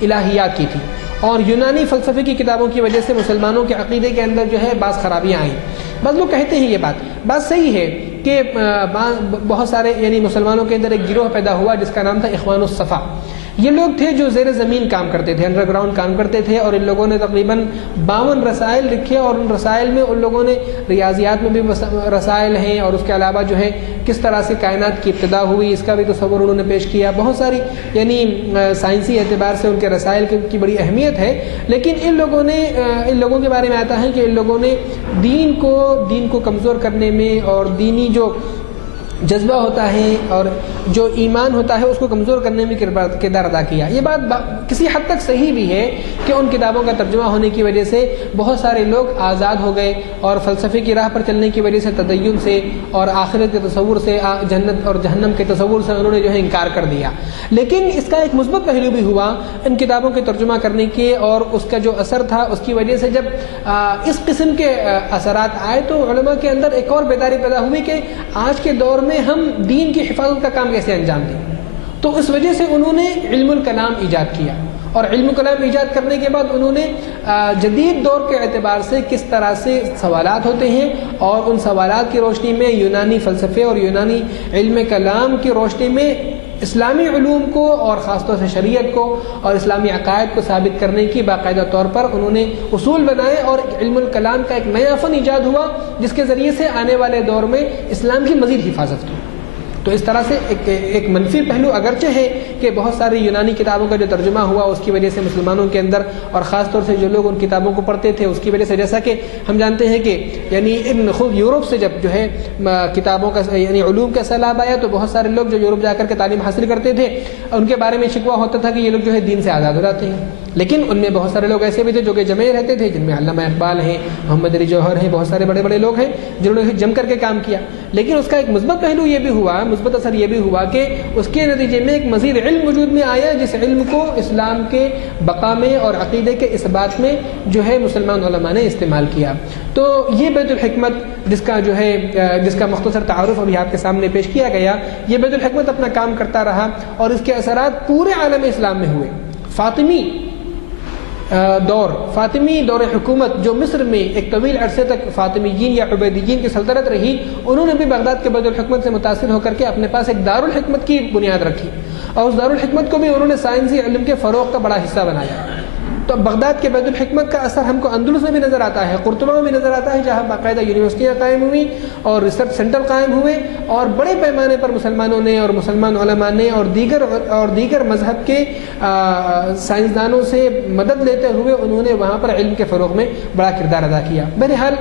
الہیات کی تھی، اور یونانی فلسفے کی کتابوں کی وجہ سے مسلمانوں کے عقیدے کے اندر جو ہے بعض خرابیاں آئیں۔ بعض لوگ کہتے ہیں یہ بات صحیح ہے کہ بہت سارے یعنی مسلمانوں کے اندر ایک گروہ پیدا ہوا جس کا نام تھا اخوان الصفا۔ یہ لوگ تھے جو زیر زمین کام کرتے تھے، انڈر گراؤنڈ کام کرتے تھے، اور ان لوگوں نے تقریباً 52 رسائل لکھے، اور ان رسائل میں ان لوگوں نے ریاضیات میں بھی رسائل ہیں، اور اس کے علاوہ جو ہے کس طرح سے کائنات کی ابتدا ہوئی اس کا بھی تصور انہوں نے پیش کیا۔ بہت ساری یعنی سائنسی اعتبار سے ان کے رسائل کی بڑی اہمیت ہے، لیکن ان لوگوں کے بارے میں آتا ہے کہ ان لوگوں نے دین کو کمزور کرنے میں اور دینی جو جذبہ ہوتا ہے اور جو ایمان ہوتا ہے اس کو کمزور کرنے میں کردار ادا کیا۔ یہ بات کسی حد تک صحیح بھی ہے کہ ان کتابوں کا ترجمہ ہونے کی وجہ سے بہت سارے لوگ آزاد ہو گئے، اور فلسفے کی راہ پر چلنے کی وجہ سے تدین سے اور آخرت کے تصور سے، جنت اور جہنم کے تصور سے انہوں نے جو ہے انکار کر دیا۔ لیکن اس کا ایک مثبت پہلو بھی ہوا ان کتابوں کے ترجمہ کرنے کے، اور اس کا جو اثر تھا اس کی وجہ سے جب اس قسم کے اثرات آئے تو علماء کے اندر ایک اور بیداری پیدا ہوئی کہ آج کے دور میں ہم دین کی حفاظت کا کام کیسے انجام دیں۔ تو اس وجہ سے انہوں نے علم الکلام ایجاد کیا، اور علم الکلام ایجاد کرنے کے بعد انہوں نے جدید دور کے اعتبار سے کس طرح سے سوالات ہوتے ہیں، اور ان سوالات کی روشنی میں یونانی فلسفے اور یونانی علم کلام کی روشنی میں اسلامی علوم کو اور خاص طور سے شریعت کو اور اسلامی عقائد کو ثابت کرنے کی باقاعدہ طور پر انہوں نے اصول بنائے، اور علم الکلام کا ایک نیا فن ایجاد ہوا جس کے ذریعے سے آنے والے دور میں اسلام کی مزید حفاظت کی۔ تو اس طرح سے ایک منفی پہلو اگرچہ ہے کہ بہت ساری یونانی کتابوں کا جو ترجمہ ہوا اس کی وجہ سے مسلمانوں کے اندر اور خاص طور سے جو لوگ ان کتابوں کو پڑھتے تھے اس کی وجہ سے، جیسا کہ ہم جانتے ہیں کہ یعنی خود یورپ سے جب جو ہے کتابوں کا یعنی علوم کا سیلاب آیا تو بہت سارے لوگ جو یورپ جا کر کے تعلیم حاصل کرتے تھے ان کے بارے میں شکوہ ہوتا تھا کہ یہ لوگ جو ہے دین سے آزاد ہو جاتے ہیں، لیکن ان میں بہت سارے لوگ ایسے بھی تھے جو کہ جمع رہتے تھے، جن میں علامہ اقبال ہیں، محمد علی جوہر ہیں، بہت سارے بڑے بڑے لوگ ہیں جنہوں نے جم کر کے کام کیا. لیکن اس کا ایک مثبت پہلو یہ بھی ہوا، مثبت اثر یہ بھی ہوا کہ اس کے نتیجے میں ایک مزید علم وجود میں آیا، جس علم کو اسلام کے بقا میں اور عقیدے کے اثبات میں جو ہے مسلمان علماء نے استعمال کیا. تو یہ بیت الحکمت جس کا مختصر تعارف ابھی آپ کے سامنے پیش کیا گیا، یہ بیت الحکمت اپنا کام کرتا رہا اور اس کے اثرات پورے عالم اسلام میں ہوئے. فاطمی دور حکومت جو مصر میں ایک طویل عرصے تک فاطمیین یا عبیدیین کی سلطنت رہی، انہوں نے بھی بغداد کے بیت الحکمت سے متاثر ہو کر کے اپنے پاس ایک دارالحکمت کی بنیاد رکھی، اور اس دارالحکمت کو بھی انہوں نے سائنسی علم کے فروغ کا بڑا حصہ بنایا. تو بغداد کے بیت الحکمت کا اثر ہم کو اندلس میں بھی نظر آتا ہے، قرطبہ میں بھی نظر آتا ہے، جہاں باقاعدہ یونیورسٹیاں قائم ہوئی اور ریسرچ سینٹر قائم ہوئے، اور بڑے پیمانے پر مسلمانوں نے اور مسلمان علماء نے اور دیگر مذہب کے سائنسدانوں سے مدد لیتے ہوئے انہوں نے وہاں پر علم کے فروغ میں بڑا کردار ادا کیا. بہرحال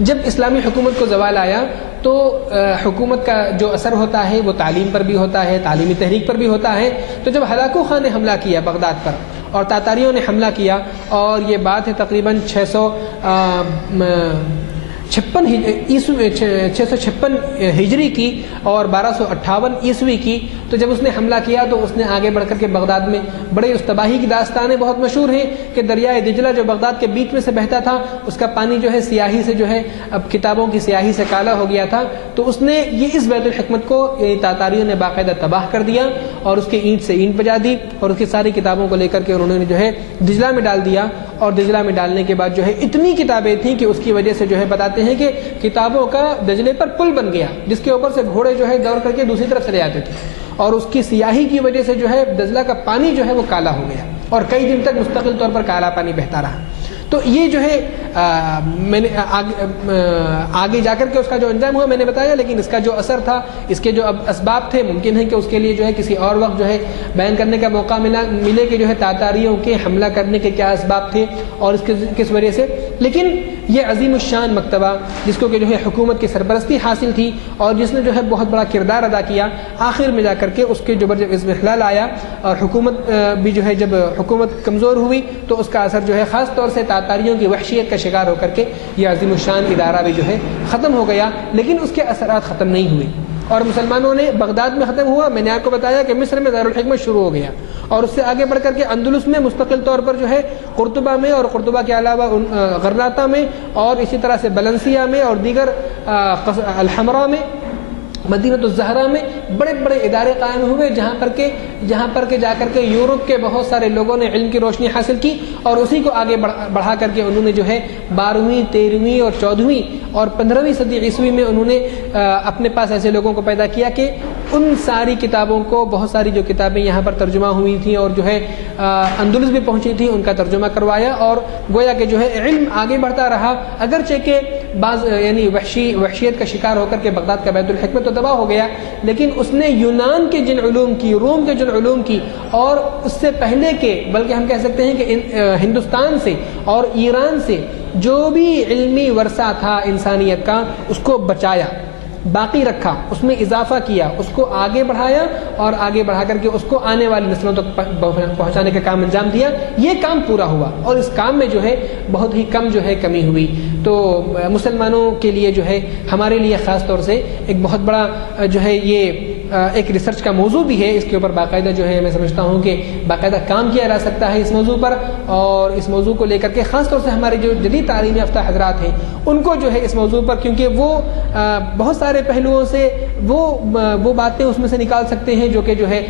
جب اسلامی حکومت کو زوال آیا تو حکومت کا جو اثر ہوتا ہے وہ تعلیم پر بھی ہوتا ہے، تعلیمی تحریک پر بھی ہوتا ہے. تو جب ہلاکو خان نے حملہ کیا بغداد پر اور تاتاریوں نے حملہ کیا، اور یہ بات ہے تقریباً 656 ہجری کی اور 1258 عیسوی کی. تو جب اس نے حملہ کیا تو اس نے آگے بڑھ کر کے بغداد میں بڑے اس تباہی کی داستانیں بہت مشہور ہیں کہ دریائے دجلہ جو بغداد کے بیچ میں سے بہتا تھا، اس کا پانی جو ہے سیاہی سے جو ہے اب کتابوں کی سیاہی سے کالا ہو گیا تھا. تو اس نے اس بیت الحکمت کو تاتاریوں نے باقاعدہ تباہ کر دیا اور اس کی اینٹ سے اینٹ بجا دی، اور اس کی ساری کتابوں کو لے کر کے انہوں نے جو ہے دجلہ میں ڈال دیا. اور دجلہ میں ڈالنے کے بعد جو ہے اتنی کتابیں تھیں کہ اس کی وجہ سے جو ہے بتاتے ہیں کہ کتابوں کا دجلے پر پل بن گیا، جس کے اوپر سے گھوڑے جو ہے دوڑ کر کے دوسری طرف چلے جاتے تھے، اور اس کی سیاہی کی وجہ سے جو ہے دجلہ کا پانی جو ہے وہ کالا ہو گیا اور کئی دن تک مستقل طور پر کالا پانی بہتا رہا. تو یہ جو ہے میں نے آگے جا کر کے اس کا جو انجام ہوا میں نے بتایا، لیکن اس کا جو اثر تھا، اس کے جو اب اسباب تھے، ممکن ہے کہ اس کے لیے جو ہے کسی اور وقت جو ہے بیان کرنے کا موقع ملے کہ جو ہے تاتاریوں کے حملہ کرنے کے کیا اسباب تھے اور اس کے کس وجہ سے. لیکن یہ عظیم الشان مکتبہ جس کو کہ جو ہے حکومت کی سرپرستی حاصل تھی اور جس نے جو ہے بہت بڑا کردار ادا کیا، آخر میں جا کر کے اس کے جو اضمحلال آیا اور حکومت بھی جو ہے جب حکومت کمزور ہوئی تو اس کا اثر جو ہے خاص طور سے تاتاریوں کی وحشیت کا شکار ہو کر کے یہ عظیم الشان ادارہ بھی جو ہے ختم ہو گیا. لیکن اس کے اثرات ختم نہیں ہوئے اور مسلمانوں نے بغداد میں ختم ہوا. میں نے آپ کو بتایا کہ مصر میں دارالحکمت شروع ہو گیا اور اس سے آگے بڑھ کر کے اندلس میں مستقل طور پر جو ہے قرطبہ میں اور قرطبہ کے علاوہ غرناطہ میں اور اسی طرح سے بلنسیا میں اور دیگر الحمراء میں، مدینہ الزہرا میں بڑے بڑے ادارے قائم ہوئے، جہاں پر کے جا کر کے یورپ کے بہت سارے لوگوں نے علم کی روشنی حاصل کی اور اسی کو آگے بڑھا کر کے انہوں نے جو ہے 12ویں 13ویں اور 14ویں اور 15ویں صدی عیسوی میں انہوں نے اپنے پاس ایسے لوگوں کو پیدا کیا کہ ان ساری کتابوں کو، بہت ساری جو کتابیں یہاں پر ترجمہ ہوئی تھیں اور جو ہے اندلس بھی پہنچی تھی، ان کا ترجمہ کروایا اور گویا کہ جو ہے علم آگے بڑھتا رہا. اگرچہ کہ بعض یعنی وحشیت کا شکار ہو کر کے بغداد کا بیت الحکمت تو تباہ ہو گیا، لیکن اس نے یونان کے جن علوم کی، روم کے جن علوم کی اور اس سے پہلے کے، بلکہ ہم کہہ سکتے ہیں کہ ہندوستان سے اور ایران سے جو بھی علمی ورثہ تھا انسانیت کا، اس کو بچایا، باقی رکھا، اس میں اضافہ کیا، اس کو آگے بڑھایا اور آگے بڑھا کر کے اس کو آنے والی نسلوں تک پہنچانے کا کام انجام دیا. یہ کام پورا ہوا اور اس کام میں جو ہے بہت ہی کم جو ہے کمی ہوئی. تو مسلمانوں کے لیے جو ہے، ہمارے لیے خاص طور سے ایک بہت بڑا جو ہے یہ ایک ریسرچ کا موضوع بھی ہے. اس کے اوپر باقاعدہ جو ہے میں سمجھتا ہوں کہ باقاعدہ کام کیا جا سکتا ہے اس موضوع پر، اور اس موضوع کو لے کر کے خاص طور سے ہمارے جو جدید تعلیم یافتہ حضرات ہیں ان کو جو ہے اس موضوع پر، کیونکہ وہ بہت سارے پہلوؤں سے وہ باتیں اس میں سے نکال سکتے ہیں جو کہ جو ہے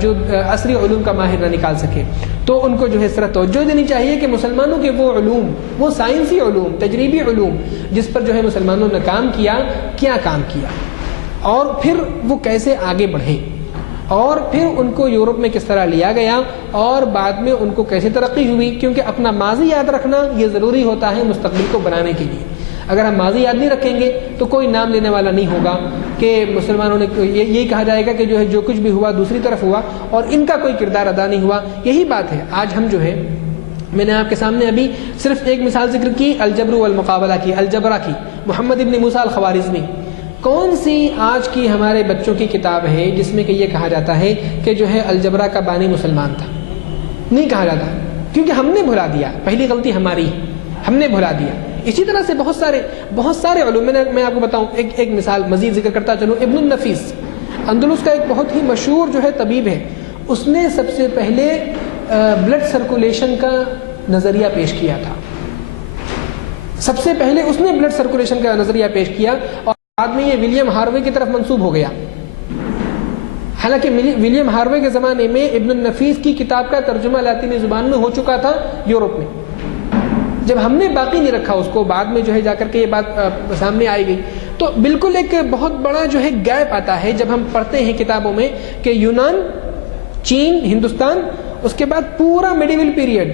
جو عصری علوم کا ماہر نہ نکال سکے، تو ان کو جو ہے اس طرح توجہ دینی چاہیے کہ مسلمانوں کے وہ علوم، وہ سائنسی علوم، تجریبی علوم جس پر جو ہے مسلمانوں نے کام کیا، کیا کام کیا اور پھر وہ کیسے آگے بڑھے اور پھر ان کو یورپ میں کس طرح لیا گیا اور بعد میں ان کو کیسے ترقی ہوئی. کیونکہ اپنا ماضی یاد رکھنا یہ ضروری ہوتا ہے مستقبل کو بنانے کے لیے. اگر ہم ماضی یاد نہیں رکھیں گے تو کوئی نام لینے والا نہیں ہوگا کہ مسلمانوں نے یہی کہا جائے گا کہ جو ہے جو کچھ بھی ہوا دوسری طرف ہوا اور ان کا کوئی کردار ادا نہیں ہوا. یہی بات ہے. آج ہم جو ہے، میں نے آپ کے سامنے ابھی صرف ایک مثال ذکر کی، الجبر والمقابلہ کی، الجبرا کی، محمد ابن موسیٰ الخوارزمی. کون سی آج کی ہمارے بچوں کی کتاب ہے جس میں کہ یہ کہا جاتا ہے کہ جو ہے الجبرا کا بانی مسلمان تھا؟ نہیں کہا جاتا، کیونکہ ہم نے بھلا دیا، پہلی غلطی ہماری، ہم نے بھلا دیا۔ اسی طرح سے بہت سارے علوم، میں آپ کو بتاؤں، ایک مثال مزید ذکر کرتا چلوں۔ ابن النفیس اندلس کا ایک بہت ہی مشہور جو ہے طبیب ہے، اس نے سب سے پہلے بلڈ سرکولیشن کا نظریہ پیش کیا تھا، سب سے پہلے اس نے بلڈ سرکولیشن کا نظریہ پیش کیا، اور بعد میں یہ ولیم ہاروے کی طرف منسوب ہو گیا۔ حالانکہ ولیم ہاروے کے زمانے میں ابن النفیس کی کتاب کا ترجمہ لاطینی زبان میں ہو چکا تھا یورپ میں، جب ہم نے باقی نہیں رکھا اس کو، بعد میں جو ہے جا کر کے یہ بات سامنے آئی گئی، تو بالکل ایک بہت بڑا جو ہے گیپ آتا ہے جب ہم پڑھتے ہیں کتابوں میں کہ یونان، چین، ہندوستان، اس کے بعد پورا میڈیول پیریڈ،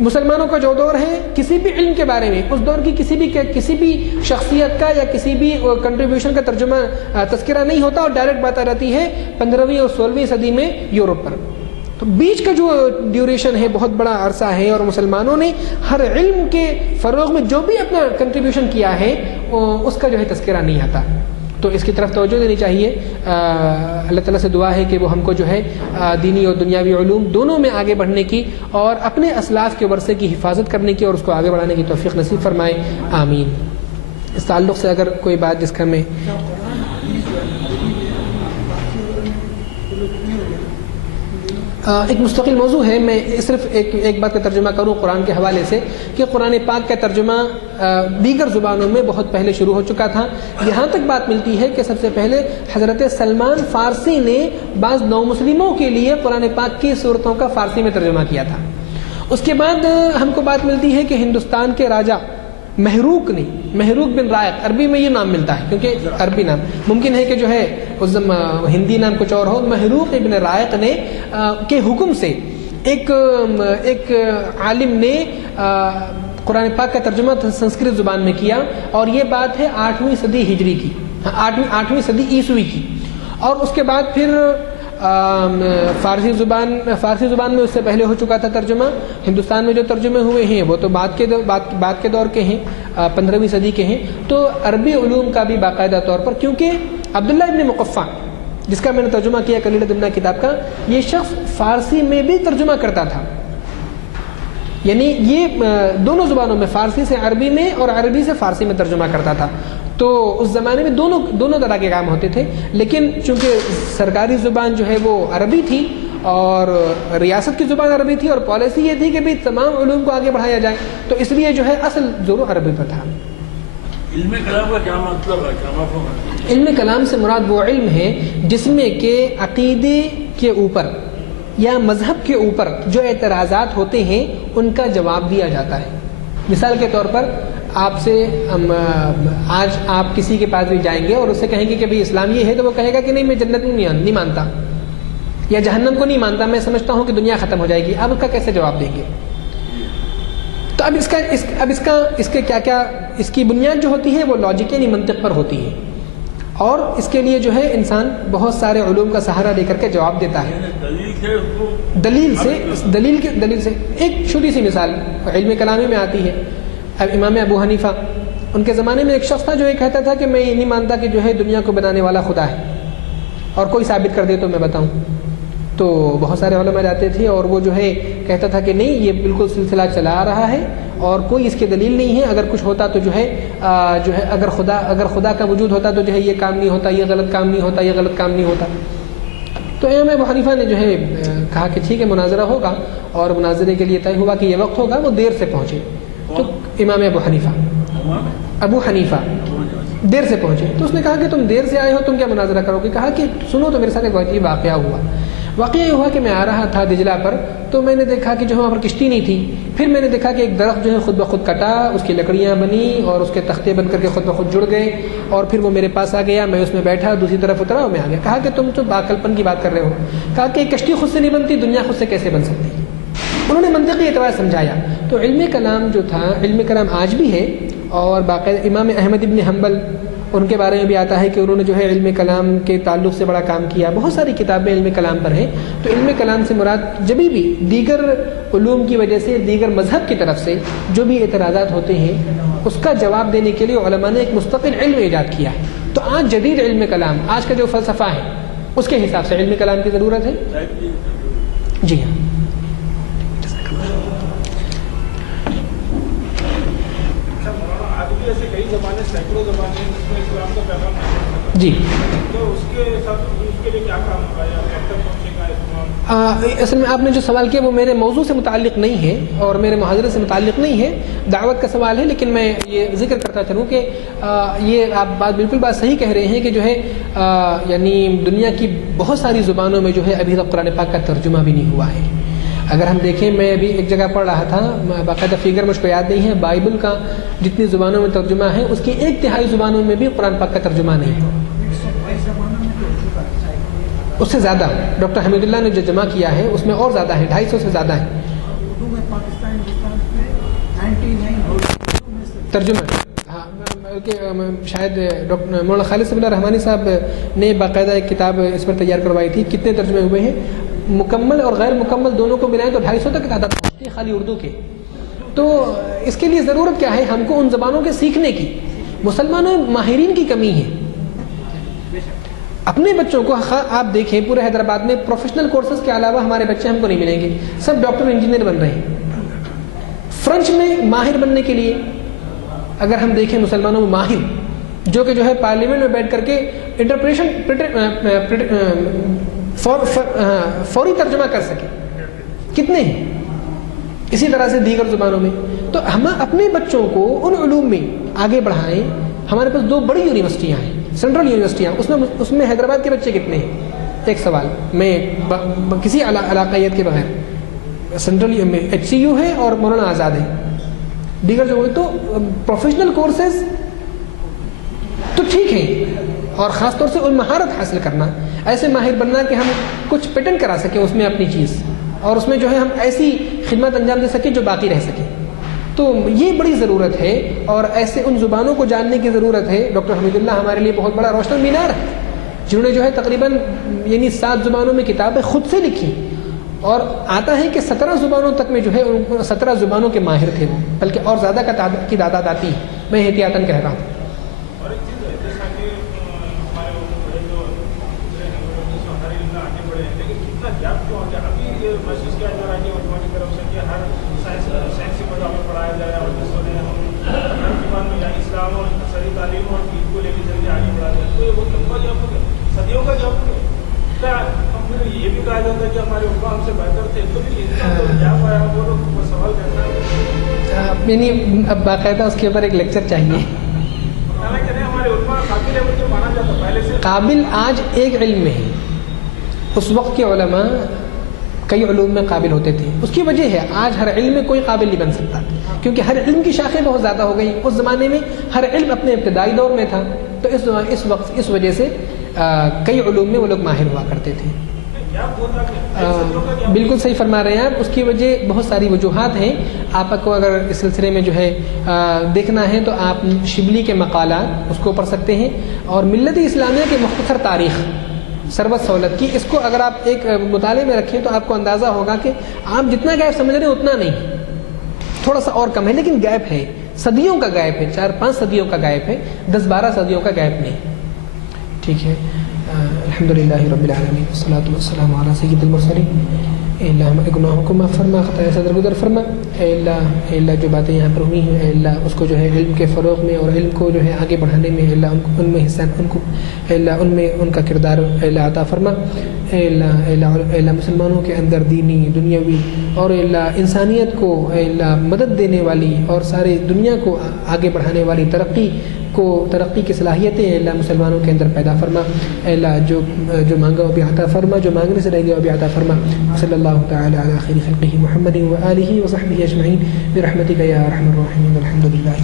مسلمانوں کا جو دور ہے، کسی بھی علم کے بارے میں اس دور کی کسی بھی شخصیت کا یا کسی بھی کنٹریبیوشن کا ترجمہ تذکرہ نہیں ہوتا، اور ڈائریکٹ بات آ جاتی ہے 15ویں اور 16ویں صدی میں یورپ پر۔ تو بیچ کا جو ڈیوریشن ہے بہت بڑا عرصہ ہے، اور مسلمانوں نے ہر علم کے فروغ میں جو بھی اپنا کنٹریبیوشن کیا ہے اس کا جو ہے تذکرہ نہیں آتا، تو اس کی طرف توجہ دینی چاہیے۔ اللہ تعالیٰ سے دعا ہے کہ وہ ہم کو جو ہے دینی اور دنیاوی علوم دونوں میں آگے بڑھنے کی اور اپنے اسلاف کے ورثے کی حفاظت کرنے کی اور اس کو آگے بڑھانے کی توفیق نصیب فرمائے، آمین۔ اس تعلق سے اگر کوئی بات جس کا میں ایک مستقل موضوع ہے، میں صرف ایک بات کا ترجمہ کروں قرآن کے حوالے سے، کہ قرآن پاک کا ترجمہ دیگر زبانوں میں بہت پہلے شروع ہو چکا تھا۔ یہاں تک بات ملتی ہے کہ سب سے پہلے حضرت سلمان فارسی نے بعض نو مسلموں کے لیے قرآن پاک کی صورتوں کا فارسی میں ترجمہ کیا تھا۔ اس کے بعد ہم کو بات ملتی ہے کہ ہندوستان کے راجہ محروق بن رائق، عربی میں یہ نام ملتا ہے کیونکہ عربی نام، ممکن ہے کہ جو ہے ہندی نام کچھ اور ہو، محروق ابن رائق نے کے حکم سے ایک عالم نے قرآن پاک کا ترجمہ سنسکرت زبان میں کیا، اور یہ بات ہے 8ویں صدی ہجری کی، 8ویں صدی عیسوی کی۔ اور اس کے بعد پھر فارسی زبان میں اس سے پہلے ہو چکا تھا ترجمہ۔ ہندوستان میں جو ترجمے ہوئے ہیں وہ تو بعد کے دور کے ہیں، 15ویں صدی کے ہیں۔ تو عربی علوم کا بھی باقاعدہ طور پر، کیونکہ عبداللہ ابن مقفع جس کا میں نے ترجمہ کیا کلیلہ دمنہ کتاب کا، یہ شخص فارسی میں بھی ترجمہ کرتا تھا، یعنی یہ دونوں زبانوں میں، فارسی سے عربی میں اور عربی سے فارسی میں ترجمہ کرتا تھا۔ تو اس زمانے میں دونوں طرح کے کام ہوتے تھے، لیکن چونکہ سرکاری زبان جو ہے وہ عربی تھی اور ریاست کی زبان عربی تھی، اور پالیسی یہ تھی کہ بھی تمام علوم کو آگے بڑھایا جائے، تو اس لیے جو ہے اصل زور عربی پر تھا۔ علم کلام کا کیا مطلب ہے؟ علم کلام سے مراد وہ علم ہے جس میں کہ عقیدے کے اوپر یا مذہب کے اوپر جو اعتراضات ہوتے ہیں ان کا جواب دیا جاتا ہے۔ مثال کے طور پر آپ سے آج آپ کسی کے پاس بھی جائیں گے اور اس سے کہیں گے کہ بھئی اسلام یہ ہے، تو وہ کہے گا کہ نہیں، میں جنت نہیں مانتا یا جہنم کو نہیں مانتا، میں سمجھتا ہوں کہ دنیا ختم ہو جائے گی۔ آپ اس کا کیسے جواب دیں گے؟ تو اب اس کے کیا اس کی بنیاد جو ہوتی ہے وہ لاجک یعنی منطق پر ہوتی ہے، اور اس کے لیے جو ہے انسان بہت سارے علوم کا سہارا لے کر کے جواب دیتا ہے۔ دلیل سے ایک چھوٹی سی مثال علم کلامی میں آتی ہے۔ اب امام ابو حنیفہ، ان کے زمانے میں ایک شخص تھا جو یہ کہتا تھا کہ میں یہ نہیں مانتا کہ جو ہے دنیا کو بنانے والا خدا ہے، اور کوئی ثابت کر دے تو میں بتاؤں۔ تو بہت سارے علماء جاتے تھے اور وہ جو ہے کہتا تھا کہ نہیں، یہ بالکل سلسلہ چلا آ رہا ہے اور کوئی اس کی دلیل نہیں ہے، اگر کچھ ہوتا تو جو ہے اگر خدا کا وجود ہوتا تو جو ہے یہ کام نہیں ہوتا، یہ غلط کام نہیں ہوتا، یہ غلط کام نہیں ہوتا۔ تو امام ابو حنیفہ نے جو ہے کہا کہ ٹھیک ہے، مناظرہ ہوگا، اور مناظرے کے لیے طے ہوا کہ یہ وقت ہوگا، وہ دیر سے پہنچے۔ تو امام ابو حنیفہ دیر سے پہنچے، تو اس نے کہا کہ تم دیر سے آئے ہو، تم کیا مناظرہ کرو گے؟ کہا کہ سنو تو میرے ساتھ ایک واقعہ ہوا کہ میں آ رہا تھا دجلہ پر، تو میں نے دیکھا کہ جو وہاں پر کشتی نہیں تھی، پھر میں نے دیکھا کہ ایک درخت جو ہے خود بخود کٹا، اس کی لکڑیاں بنی اور اس کے تختے بن کر کے خود بخود جڑ گئے، اور پھر وہ میرے پاس آ گیا، میں اس میں بیٹھا، دوسری طرف اترا اور میں آ گیا۔ کہا کہ تم تو باقل پن کی بات کر رہے ہو۔ کہا کہ کشتی خود سے نہیں بنتی، دنیا خود سے کیسے بن سکتی؟ انہوں نے منطقی اعتبار سمجھایا۔ تو علم کلام جو تھا، علم کلام آج بھی ہے، اور باقاعدہ امام احمد ابن حنبل، ان کے بارے میں بھی آتا ہے کہ انہوں نے جو ہے علم کلام کے تعلق سے بڑا کام کیا، بہت ساری کتابیں علم کلام پر ہیں۔ تو علم کلام سے مراد جبھی بھی دیگر علوم کی وجہ سے، دیگر مذہب کی طرف سے جو بھی اعتراضات ہوتے ہیں، اس کا جواب دینے کے لیے علماء نے ایک مستقل علم ایجاد کیا ہے۔ تو آج جدید علم کلام، آج کا جو فلسفہ ہے، اس کے حساب سے علم کلام کی ضرورت ہے۔ جی ہاں، بھی ایسے کئی زبانیں سینکڑوں زبانیں ہیں جس میں اسلام کا پیغام نہیں پہنچ سکتا جی تو اس کے لیے کیا کام ہوگا یا کب تک پہنچے گا اہتمام؟ اصل میں آپ نے جو سوال کیا وہ میرے موضوع سے متعلق نہیں ہے اور میرے محاضرے سے متعلق نہیں ہے، دعوت کا سوال ہے، لیکن میں یہ ذکر کرتا چلوں کہ یہ آپ بالکل بات صحیح کہہ رہے ہیں کہ جو ہے یعنی دنیا کی بہت ساری زبانوں میں جو ہے ابھی تک قرآن پاک کا ترجمہ بھی نہیں ہوا ہے۔ اگر ہم دیکھیں، میں ابھی ایک جگہ پڑھ رہا تھا، باقاعدہ فگر مجھ کو یاد نہیں ہے، بائبل کا جتنی زبانوں میں ترجمہ ہے اس کی 1/3 زبانوں میں بھی قرآن پاک کا ترجمہ نہیں ہے، اس سے زیادہ ڈاکٹر حمید اللہ نے جو جمع کیا ہے اس میں اور زیادہ ہے، 250 سے زیادہ ہے ترجمہ۔ ہاں شاید ڈاکٹر مولانا خالد صاحب رحمانی صاحب نے باقاعدہ ایک کتاب اس پر تیار کروائی تھی، کتنے ترجمے ہوئے ہیں، مکمل اور غیر مکمل دونوں کو ملائیں تو 250 تک تعداد پہنچتی ہے خالی اردو کے۔ تو اس کے لیے ضرورت کیا ہے؟ ہم کو ان زبانوں کے سیکھنے کی۔ مسلمانوں ماہرین کی کمی ہے، اپنے بچوں کو آپ دیکھیں پورے حیدرآباد میں پروفیشنل کورسز کے علاوہ ہمارے بچے ہم کو نہیں ملیں گے، سب ڈاکٹر انجینئر بن رہے ہیں۔ فرنچ میں ماہر بننے کے لیے اگر ہم دیکھیں مسلمانوں میں ماہر جو کہ جو ہے پارلیمنٹ میں بیٹھ کر کے انٹرپریشن فوری ترجمہ کر سکے، کتنے ہیں؟ اسی طرح سے دیگر زبانوں میں۔ تو ہم اپنے بچوں کو ان علوم میں آگے بڑھائیں۔ ہمارے پاس 2 بڑی یونیورسٹیاں ہیں، سینٹرل یونیورسٹیاں، اس میں حیدرآباد کے بچے کتنے ہیں؟ ایک سوال میں کسی علاقائیت کے بغیر، سینٹرل میں HCU ہے اور مولانا آزاد ہے، دیگر جو تو پروفیشنل کورسز تو ٹھیک ہیں، اور خاص طور سے ان مہارت حاصل کرنا، ایسے ماہر بننا کہ ہم کچھ پیٹنٹ کرا سکیں اس میں اپنی چیز، اور اس میں جو ہے ہم ایسی خدمت انجام دے سکیں جو باقی رہ سکیں۔ تو یہ بڑی ضرورت ہے، اور ایسے ان زبانوں کو جاننے کی ضرورت ہے۔ ڈاکٹر حمید اللہ ہمارے لیے بہت بڑا روشن مینار ہے، جنہوں نے جو ہے تقریباً یعنی 7 زبانوں میں کتابیں خود سے لکھی، اور آتا ہے کہ 17 زبانوں تک میں جو ہے 17 زبانوں کے ماہر تھے وہ، بلکہ اور زیادہ کی تعداد آتی ہے، میں احتیاطاً کہہ رہا ہوں۔ اور ایک چیز ہے جیسا کہ ہمارے بڑے جو ہر علم میں آگے بڑھے ہیں، لیکن کتنا گیپ کیوں آ گیا؟ ابھی یہ محسوس کیا جا رہا ہے کہ علماء کی طرف سے کہ ہر سائنسی مذہب میں پڑھایا جائے، اور جس نے ہر زبان میں یعنی اسلام اور عصری تعلیم اور دین کو لے کے ذریعے آگے بڑھا جائے، تو یہ بہت لمبا گیپ ہو گیا، صدیوں کا گیپ ہو گیا۔ کیا ہم یہ بھی کہا جاتا ہے کہ ہمارے علماء ہم سے بہتر تھے، تو پھر اتنا تو گیپ آیا، وہ لوگ سوال کرنا ہے، یعنی اب باقاعدہ اس کے اوپر ایک لیکچر چاہیے۔ قابل آج ایک علم میں ہے، اس وقت کے علماء کئی علوم میں قابل ہوتے تھے، اس کی وجہ ہے آج ہر علم میں کوئی قابل نہیں بن سکتا، کیونکہ ہر علم کی شاخیں بہت زیادہ ہو گئی۔ اس زمانے میں ہر علم اپنے ابتدائی دور میں تھا، تو اس وجہ سے کئی علوم میں وہ لوگ ماہر ہوا کرتے تھے۔ بالکل صحیح فرما رہے ہیں آپ، اس کی وجہ بہت ساری وجوہات ہیں۔ آپ کو اگر اس سلسلے میں جو ہے دیکھنا ہے تو آپ شبلی کے مقالات اس کو پڑھ سکتے ہیں، اور ملت اسلامیہ کے مختصر تاریخ سربت سہولت کی، اس کو اگر آپ ایک مطالعے میں رکھیں تو آپ کو اندازہ ہوگا کہ آپ جتنا گیپ سمجھ رہے ہیں اتنا نہیں، تھوڑا سا اور کم ہے، لیکن گیپ ہے، صدیوں کا گیپ ہے، 4-5 صدیوں کا گیپ ہے، 10-12 صدیوں کا گیپ نہیں۔ ٹھیک ہے، الحمدللہ رب العالمین، والصلاۃ والسلام علی سید المرسلین۔ اے اللہ ہمارے گناہوں کو معاف فرما، خطائیں سے درگزر فرما۔ اے اللہ جو باتیں یہاں پر ہوئی ہیں، اے اللہ اس کو جو ہے علم کے فروغ میں اور علم کو جو ہے آگے بڑھانے میں، اے اللہ ان میں حصہ اے اللہ ان میں ان کا کردار اے اللہ عطا فرما۔ اے اللہ مسلمانوں کے اندر دینی، دنیاوی اور اے اللہ انسانیت کو اے اللہ مدد دینے والی اور سارے دنیا کو آگے بڑھانے والی ترقی کی صلاحیتیں اے اللہ مسلمانوں کے اندر پیدا فرما۔ اے اللہ جو مانگا وہ بھی عطا فرما، جو مانگنے سے رہ گیا وہ بھی عطا فرما۔ صلی اللہ تعالی علی خیر خلقہ محمد و آلہ و صحبہ اجمعین برحمتک یا ارحم الراحمین، الحمد للہ۔